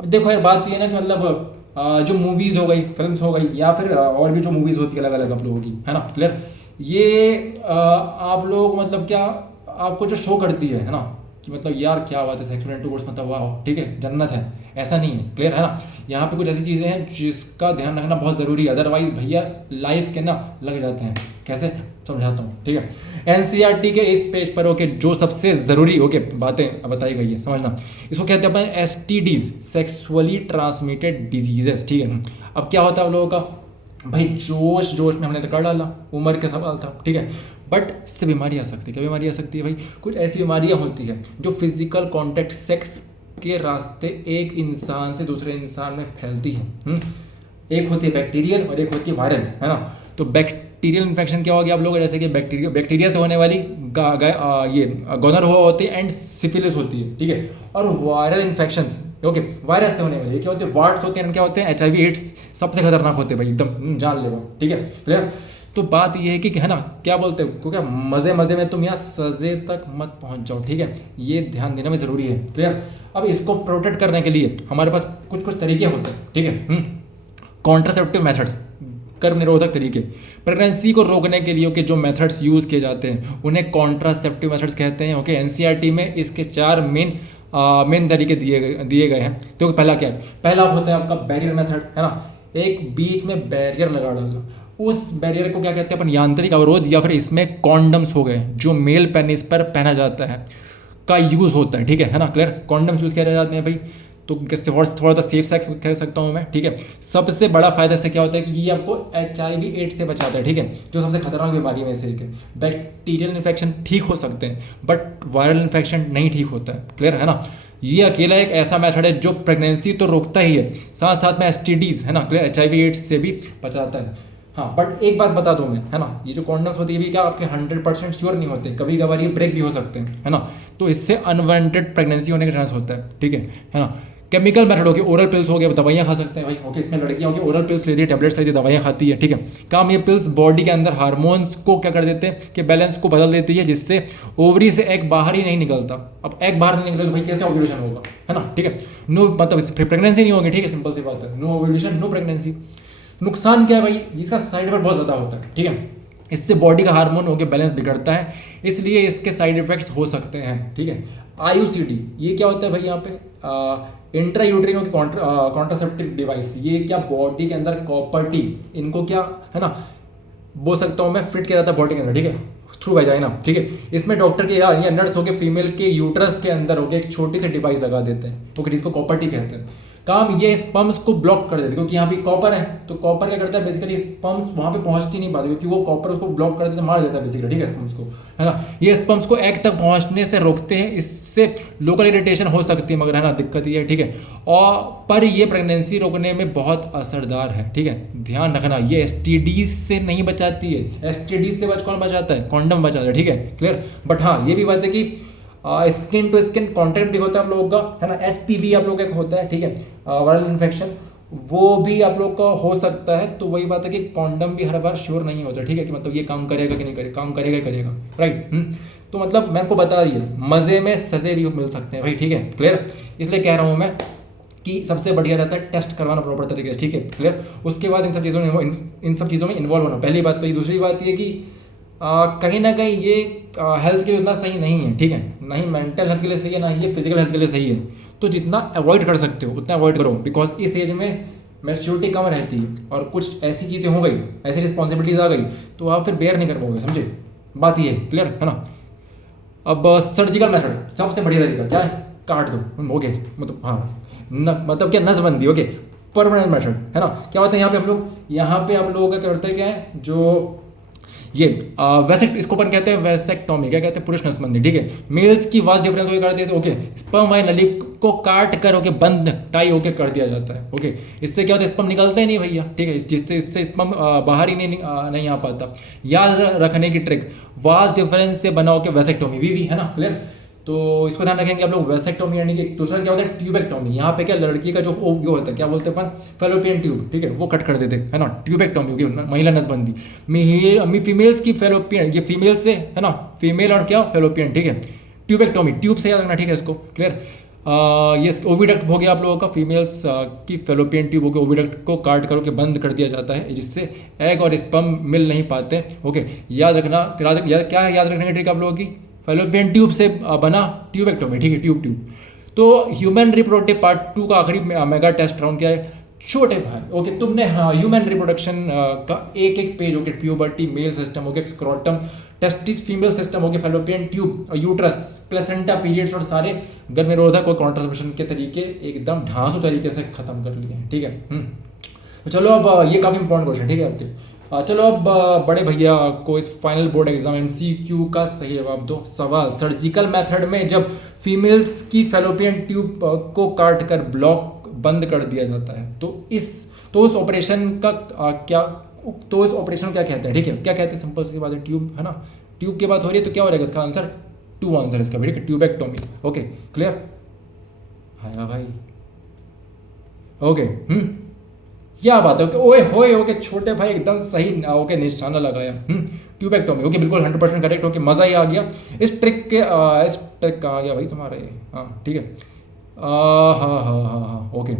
अब देखो यार, बात ये ना कि मतलब जो मूवीज़ हो गई, फिल्म्स हो गई, या फिर और भी जो मूवीज़ होती है अलग अलग आप लोगों की, है ना, क्लियर, ये आप लोग मतलब क्या आपको जो शो करती है ना, कि मतलब यार क्या बात है, सेक्सुअल इंटरकोर्स मतलब वाह, ठीक है, जन्नत है, ऐसा नहीं है, क्लियर है ना। यहाँ पे कुछ ऐसी चीज़ें हैं जिसका ध्यान रखना बहुत ज़रूरी है, अदरवाइज भैया लाइफ के ना लग जाते हैं। कैसे, समझाता हूँ, ठीक है। NCERT के इस पेज पर ओके जो सबसे ज़रूरी ओके बातें बताई गई है, समझना। इसको कहते हैं अपन STDs, सेक्सुअली ट्रांसमिटेड डिजीजेस, ठीक है। अब क्या होता है आप लोगों का भाई, जोश में हमने तो कर डाला, उम्र का सवाल था, ठीक है, बट इससे बीमारी आ सकती है। क्या बीमारी आ सकती है भाई, कुछ ऐसी बीमारियां होती है जो फिजिकल कांटेक्ट, सेक्स के रास्ते एक इंसान से दूसरे इंसान में फैलती है। एक होती है बैक्टीरियल और एक होती है वायरल, है ना। तो बैक्टीरियल इन्फेक्शन क्या हो गया आप लोग, जैसे कि बैक्टीरिया से होने वाली ये गोनोरिया होती है एंड सिफिलिस होती है, ठीक है। और वायरल इन्फेक्शंस ओके वायरस से होने वाली क्या होते हैं, वार्ड्स होते हैं, क्या होते हैं, HIV एड्स सबसे खतरनाक होते हैं भाई, एकदम जान लेगा, ठीक है, क्लियर। तो बात ये है कि है ना, क्या बोलते हैं, क्योंकि मज़े में तुम यहाँ सजे तक मत पहुँच जाओ, ठीक है, ये ध्यान देना में ज़रूरी है, क्लियर। अब इसको प्रोटेक्ट करने के लिए हमारे पास कुछ तरीके होते हैं, ठीक है। कॉन्ट्रासेप्टिव मेथड्स, गर्भ निरोधक तरीके, प्रेगनेंसी को रोकने के लिए जो मेथड्स यूज़ किए जाते हैं उन्हें कॉन्ट्रासेप्टिव मेथड्स कहते हैं, ओके। NCERT में इसके 4 मेन तरीके दिए गए हैं। तो पहला क्या है, पहला होता है आपका बैरियर मेथड, है ना, एक बीच में बैरियर लगा डालना। उस बैरियर को क्या कहते हैं अपन, यांत्रिक अवरोध, या फिर इसमें कॉन्डम्स हो गए जो मेल पेनिस पर पहना जाता है। का यूज़ होता है, ठीक है ना, क्लियर। कॉन्डम्स यूज़ किए जाते हैं भाई, तो थोड़ा सा सेफ सेक्स कह सकता हूँ मैं, ठीक है। सबसे बड़ा फायदा से क्या होता है कि ये आपको HIV एड्स से बचाता है, ठीक है, जो सबसे खतरनाक बीमारी में से एक है। बैक्टीरियल इन्फेक्शन ठीक हो सकते हैं बट वायरल इन्फेक्शन नहीं ठीक होता है, क्लियर है ना। ये अकेला एक ऐसा मेथड है जो प्रेगनेंसी तो रोकता ही है, साथ साथ में STDs है ना, क्लियर, HIV एड्स से भी बचाता है। हाँ, बट एक बात बता दूं मैं, है ना, ये जो कॉन्डम्स होती है भी क्या आपके 100% श्योर नहीं होते, कभी कभार ये ब्रेक भी हो सकते हैं, है ना, तो इससे अनवांटेड प्रेगनेंसी होने का चांस होता है, ठीक है ना। केमिकल मेथड हो गया, ओरल पिल्स हो गया, दवाइयाँ खा सकते हैं भाई, ओके, इसमें लड़कियाँ होगी ओरल पिल्स लेती है, टैबलेट्स लेती है, दवाइयाँ खाती है, ठीक है। काम ये पिल्स बॉडी के अंदर हार्मोन्स को क्या कर देते हैं कि बैलेंस को बदल देती है, जिससे ओवरी से एग बाहर ही नहीं निकलता। अब एग बाहर नहीं निकले तो भाई कैसे ओव्यूलेशन होगा, है ना, ठीक है। नो मतलब प्रेगनेंसी नहीं होगी, ठीक है, सिंपल सी बात है, नो ओव्यूलेशन नो प्रेगनेंसी। नुकसान क्या है भाई, इसका साइड इफेक्ट बहुत ज़्यादा होता है, ठीक है, इससे बॉडी का हार्मोन होकर बैलेंस बिगड़ता है, इसलिए इसके साइड इफेक्ट्स हो सकते हैं, ठीक है। IUCD ये क्या होता है भाई, यहाँ पे इंट्रा यूट्रिनो की कॉन्ट्रासेप्टिव डिवाइस, ये क्या बॉडी के अंदर कॉपर-टी, इनको क्या है ना बोल सकता हूँ मैं, फिट किया जाता है बॉडी के अंदर, ठीक है, थ्रू वेजाइना, ठीक है। इसमें डॉक्टर के या नर्स होके फीमेल के यूट्रस के अंदर होके एक छोटी सी डिवाइस लगा देते हैं, ओके, जिसको कॉपर-टी कहते हैं। काम ये स्पर्म्स को ब्लॉक कर देते हैं, क्योंकि यहाँ पे कॉपर है, तो कॉपर क्या करता है बेसिकली स्पर्म्स वहाँ पे पहुँच ही नहीं पाते, क्योंकि वो कॉपर उसको ब्लॉक कर देता है, मार देता है बेसिकली, ठीक है, स्पर्म्स को, है ना। ये स्पर्म्स को एग तक पहुँचने से रोकते हैं, इससे लोकल इरिटेशन हो सकती है, मगर है ना दिक्कत ये है, ठीक है। और पर ये प्रेगनेंसी रोकने में बहुत असरदार है, ठीक है, ध्यान रखना। ये STDs से नहीं बचाती है, STDs से कौन बचाता है, कॉन्डम बचाता है, ठीक है, क्लियर। बट हाँ ये भी बात है कि स्किन टू स्किन कॉन्टैक्ट भी होता है आप लोगों का, है ना, HPV आप लोगों का होता है, ठीक है, वायरल इन्फेक्शन वो भी आप लोग का हो सकता है। तो वही बात है कि कॉन्डम भी हर बार श्योर नहीं होता, ठीक है, कि मतलब ये काम करेगा कि नहीं करेगा, काम करेगा ही करेगा, राइट। तो मतलब मैं आपको बता रही है, मज़े में सज़े भी मिल सकते हैं भाई, ठीक है, क्लियर। इसलिए कह रहा हूँ मैं कि सबसे बढ़िया रहता है टेस्ट करवाना प्रॉपर तरीके से, ठीक है, क्लियर। उसके बाद इन सब चीज़ों में इन्वॉल्व होना, पहली बात तो ये। दूसरी बात ये कि कहीं ना कहीं ये हेल्थ के लिए उतना सही नहीं है, ठीक है, ना ही मेंटल हेल्थ के लिए सही है, ना ही ये फिजिकल हेल्थ के लिए सही है। तो जितना अवॉइड कर सकते हो उतना अवॉइड करो, बिकॉज इस एज में मैच्योरिटी कम रहती है और कुछ ऐसी चीज़ें हो गई, ऐसी रिस्पॉन्सिबिलिटीज आ गई तो आप फिर बेयर नहीं कर पाओगे, समझे, बात ये है, क्लियर है ना। अब सर्जिकल मेथड सबसे बढ़िया तरीका क्या है, काट दो, ओके, मतलब हाँ मतलब क्या नसबंदी, ओके, परमानेंट मेथड, है ना। क्या होता है यहाँ पे आप लोगों का क्या करते हैं, क्या है जो ये वैसेक्ट, इसको अपन कहते हैं वैसेक्टोमी, क्या कहते हैं, पुरुष नसबंदी, ठीक है। मेल्स की वास्ट डिफरेंस होकर कर देते हैं, ओके, स्पर्म वाली नली को काट कर ओके बंद टाई होके कर दिया जाता है, ओके। इससे क्या होता है, स्पर्म निकलता ही नहीं भैया, ठीक है, जिससे इससे स्पर्म बाहर ही नहीं आ पाता। याद रखने की ट्रिक, वास्ट डिफरेंस से बना होकर वैसेक्टोमी, वी है ना, क्लियर। तो इसको ध्यान रखेंगे आप लोग, वैसेक्टोमी यानी कि दूसरा क्या होता है ट्यूबेक्टोमी। यहाँ पे क्या लड़की का जो होता है, क्या बोलते हैं अपन, फेलोपियन ट्यूब, ठीक है, वो कट कर देते हैं ना, ट्यूबेक्टोमी होगी, महिला नसबंदी। फीमेल्स की फेलोपियन, ये फीमेल से है ना, फीमेल और क्या फेलोपियन, ठीक है, ट्यूबेक्टोमी, ट्यूब से याद रखना, ठीक है, इसको क्लियर। ये ओविडक्ट हो गया आप लोगों का, फीमेल्स की फेलोपियन ट्यूब होकर ओविडक्ट को काट करके बंद कर दिया जाता है, जिससे एग और स्पर्म मिल नहीं पाते, ओके। याद रखना, क्या है याद रखने की ट्रिक आप लोगों की, फेलोपियन ट्यूब से बना ट्यूबेक्टोमी, ठीक है, ट्यूब। तो ह्यूमन रिप्रोडक्टिव पार्ट 2 का आखिरी मेगा टेस्ट राउंड क्या है, छोटे भाई, ओके, तुमने ह्यूमन रिप्रोडक्शन का एक page, okay, puberty male system, okay, scrotum, testis female system, okay, fallopian tube, uterus, placenta, periods और सारे गर्भनिरोधक और कॉन्ट्रासेप्शन के तरीके एकदम ढांसू तरीके से खत्म कर लिए हैं, ठीक है। तो चलो अब ये काफ़ी इंपॉर्टेंट क्वेश्चन, ठीक है आपके। चलो अब बड़े भैया को इस फाइनल बोर्ड एग्जाम MCQ का सही जवाब दो। सवाल, सर्जिकल मेथड में जब फीमेल्स की फेलोपियन ट्यूब को काट कर ब्लॉक बंद कर दिया जाता है तो उस ऑपरेशन का उस ऑपरेशन क्या कहते हैं, ठीक है, क्या कहते हैं, सिंपल सी बात है, ट्यूब, है ना, ट्यूब की बात हो रही है तो क्या हो जाएगा इसका आंसर, 2 आंसर इसका, ठीक है, ट्यूबेक्टोमी, ओके, क्लियर है भाई, ओके। क्या बात है, ओए होए, ओके, छोटे भाई एकदम सही, ओके, निशाना लगाया, ट्यूबेक्टोमी, ओके, बिल्कुल 100% करेक्ट, ओके, मज़ा ही आ गया इस ट्रिक कहाँ गया भाई तुम्हारा ये, हाँ ठीक है, हाँ ओके,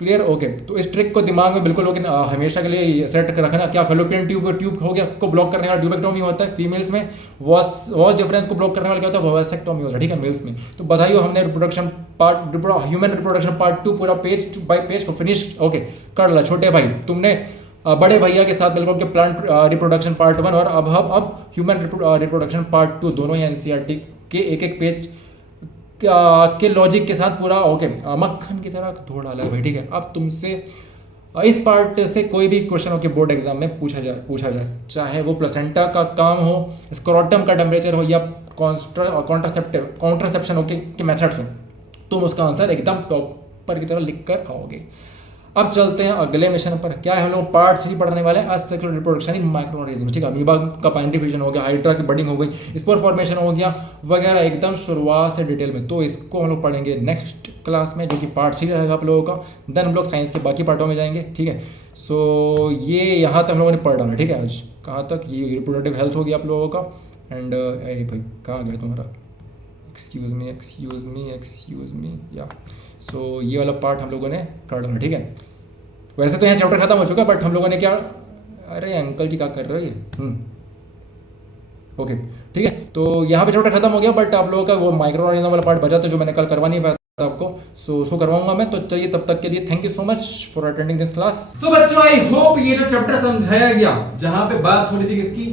क्लियर, ओके। तो इस ट्रिक को दिमाग में बिल्कुल ओके हमेशा के लिए सेट कर रखना। क्या फेलोपियन ट्यूब हो गया को ब्लॉक करने वाला ट्यूबेक्टोमी होता है फीमेल्स में, वॉस डिफरेंस को ब्लॉक करने वाला क्या होता है, वैसेक्टोमी होता है, ठीक है, मेल्स में। तो बधाई हो, हमने ह्यूमन रिप्रोडक्शन पार्ट 2 पूरा पेज बाय पेज को फिनिश ओके कर ला। छोटे भाई तुमने बड़े भैया के साथ मिलकर के प्लांट रिप्रोडक्शन पार्ट 1 और अब ह्यूमन रिप्रोडक्शन पार्ट 2 दोनों ही एनसीईआरटी के एक पेज के लॉजिक के साथ पूरा ओके मक्खन की तरह धो डाला है भाई, ठीक है। अब तुमसे इस पार्ट से कोई भी क्वेश्चन होकर बोर्ड एग्जाम में पूछा जाए चाहे वो प्लेसेंटा का काम हो, स्क्रोटम का टेम्परेचर हो या कॉन्ट्रासेप्शन हो के मेथड से, तुम उसका आंसर एकदम टॉपर की तरह लिख कर आओगे। अब चलते हैं अगले मिशन पर। क्या है, हम लोग पार्ट 3 पढ़ने वाले हैं, असेक्सुअल रिप्रोडक्शन इन माइक्रोऑर्गेनिज्म, ठीक है। अमीबा का पाइनरी फ्यूजन हो गया, हाइड्रा की बडिंग हो गई, स्पोर फॉर्मेशन हो गया वगैरह, एकदम शुरुआत से डिटेल में। तो इसको हम लोग पढ़ेंगे नेक्स्ट क्लास में, जो कि पार्ट 3 रहेगा आप लोगों का। देन हम लोग साइंस के बाकी पार्टों में जाएंगे, ठीक है। सो ये यहाँ तक हम लोगों ने पढ़ डाला, ठीक है। आज कहाँ तक, ये रिप्रोडक्टिव हेल्थ हो गया आप लोगों का। एंड भाई कहाँ गया तुम्हारा, एक्सक्यूज़ मी या। सो ये वाला पार्ट हम लोगों ने कर डाला, ठीक है। वैसे तो यहाँ चैप्टर खत्म हो चुका, बट हम लोगों ने क्या, अरे अंकल जी क्या कर रहे हो ये, ओके ठीक है। तो यहाँ पे चैप्टर खत्म हो गया, बट आप लोगों का वो माइक्रो ऑर्गेनिज्म वाला पार्ट बचा था जो मैंने कल करवा नहीं पाया था आपको, सो उसको करवाऊंगा मैं। तो चलिए तब तक के लिए thank you so much for attending this class. So बच्चों, आई होप ये जो चैप्टर समझाया गया, जहां पे बात हो रही थी किसकी,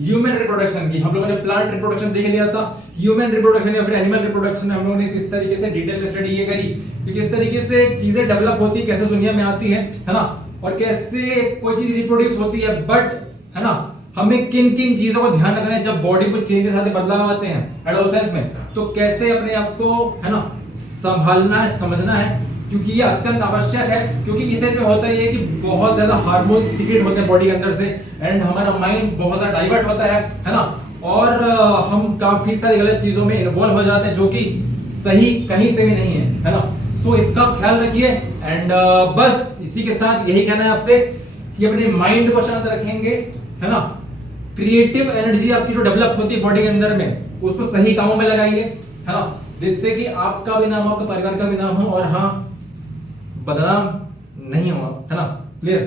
ह्यूमन रिप्रोडक्शन की, हम लोगों ने प्लांट रिप्रोडक्शन देख लिया था, ह्यूमन रिप्रोडक्शन या फिर एनिमल रिप्रोडक्शन हम लोगों ने किस तरीके से डिटेल में स्टडी ये करी कि किस तरीके से चीजें डेवलप होती है, कैसे दुनिया में आती है ना, और कैसे कोई चीज रिप्रोड्यूस होती है, बट है ना हमें किन किन चीजों को ध्यान रखना है जब बॉडी को चेंजेस आते, बदलाव आते हैं एडोलसेंस में, तो कैसे अपने आप को है ना संभालना है, समझना है, क्योंकि ये अत्यंत आवश्यक है। क्योंकि इस एज में होता ये है कि बहुत ज्यादा हार्मोन सीक्रेट होते हैं बॉडी के अंदर से, एंड हमारा माइंड बहुत ज्यादा डाइवर्ट होता है ना, और हम काफी सारी गलत चीजों में इन्वॉल्व हो जाते हैं जो कि सही कहीं से भी नहीं है ना। सो इसका ख्याल रखिए। एंड बस इसी के साथ यही कहना है आपसे कि अपने माइंड को शांत रखेंगे, है ना, क्रिएटिव एनर्जी आपकी जो डेवलप होती है बॉडी के अंदर में, उसको सही कामों में लगाइए, है ना, जिससे कि आपका भी नाम हो, आपके परिवार का भी नाम हो, और हाँ बदनाम नहीं हो, है ना, क्लियर।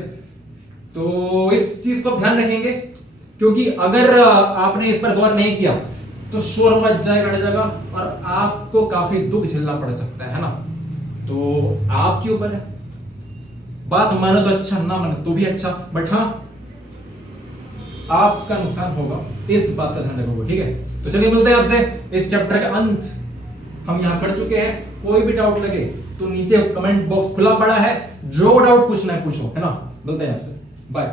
तो इस चीज को आप ध्यान रखेंगे, क्योंकि अगर आपने इस पर गौर नहीं किया तो शोर मच जाएगा हर जगह और आपको काफी दुख झेलना पड़ सकता है ना। तो आपके ऊपर है, बात मानो तो अच्छा, ना मानो तो भी अच्छा, बट हाँ आपका नुकसान होगा, इस बात का ध्यान रखोगे, ठीक है। तो चलिए मिलते हैं आपसे इस चैप्टर के अंत, हम यहां कर चुके हैं। कोई भी डाउट लगे तो नीचे कमेंट बॉक्स खुला पड़ा है, जो डाउट पूछना है पूछो, है ना। मिलते हैं आपसे, बाय।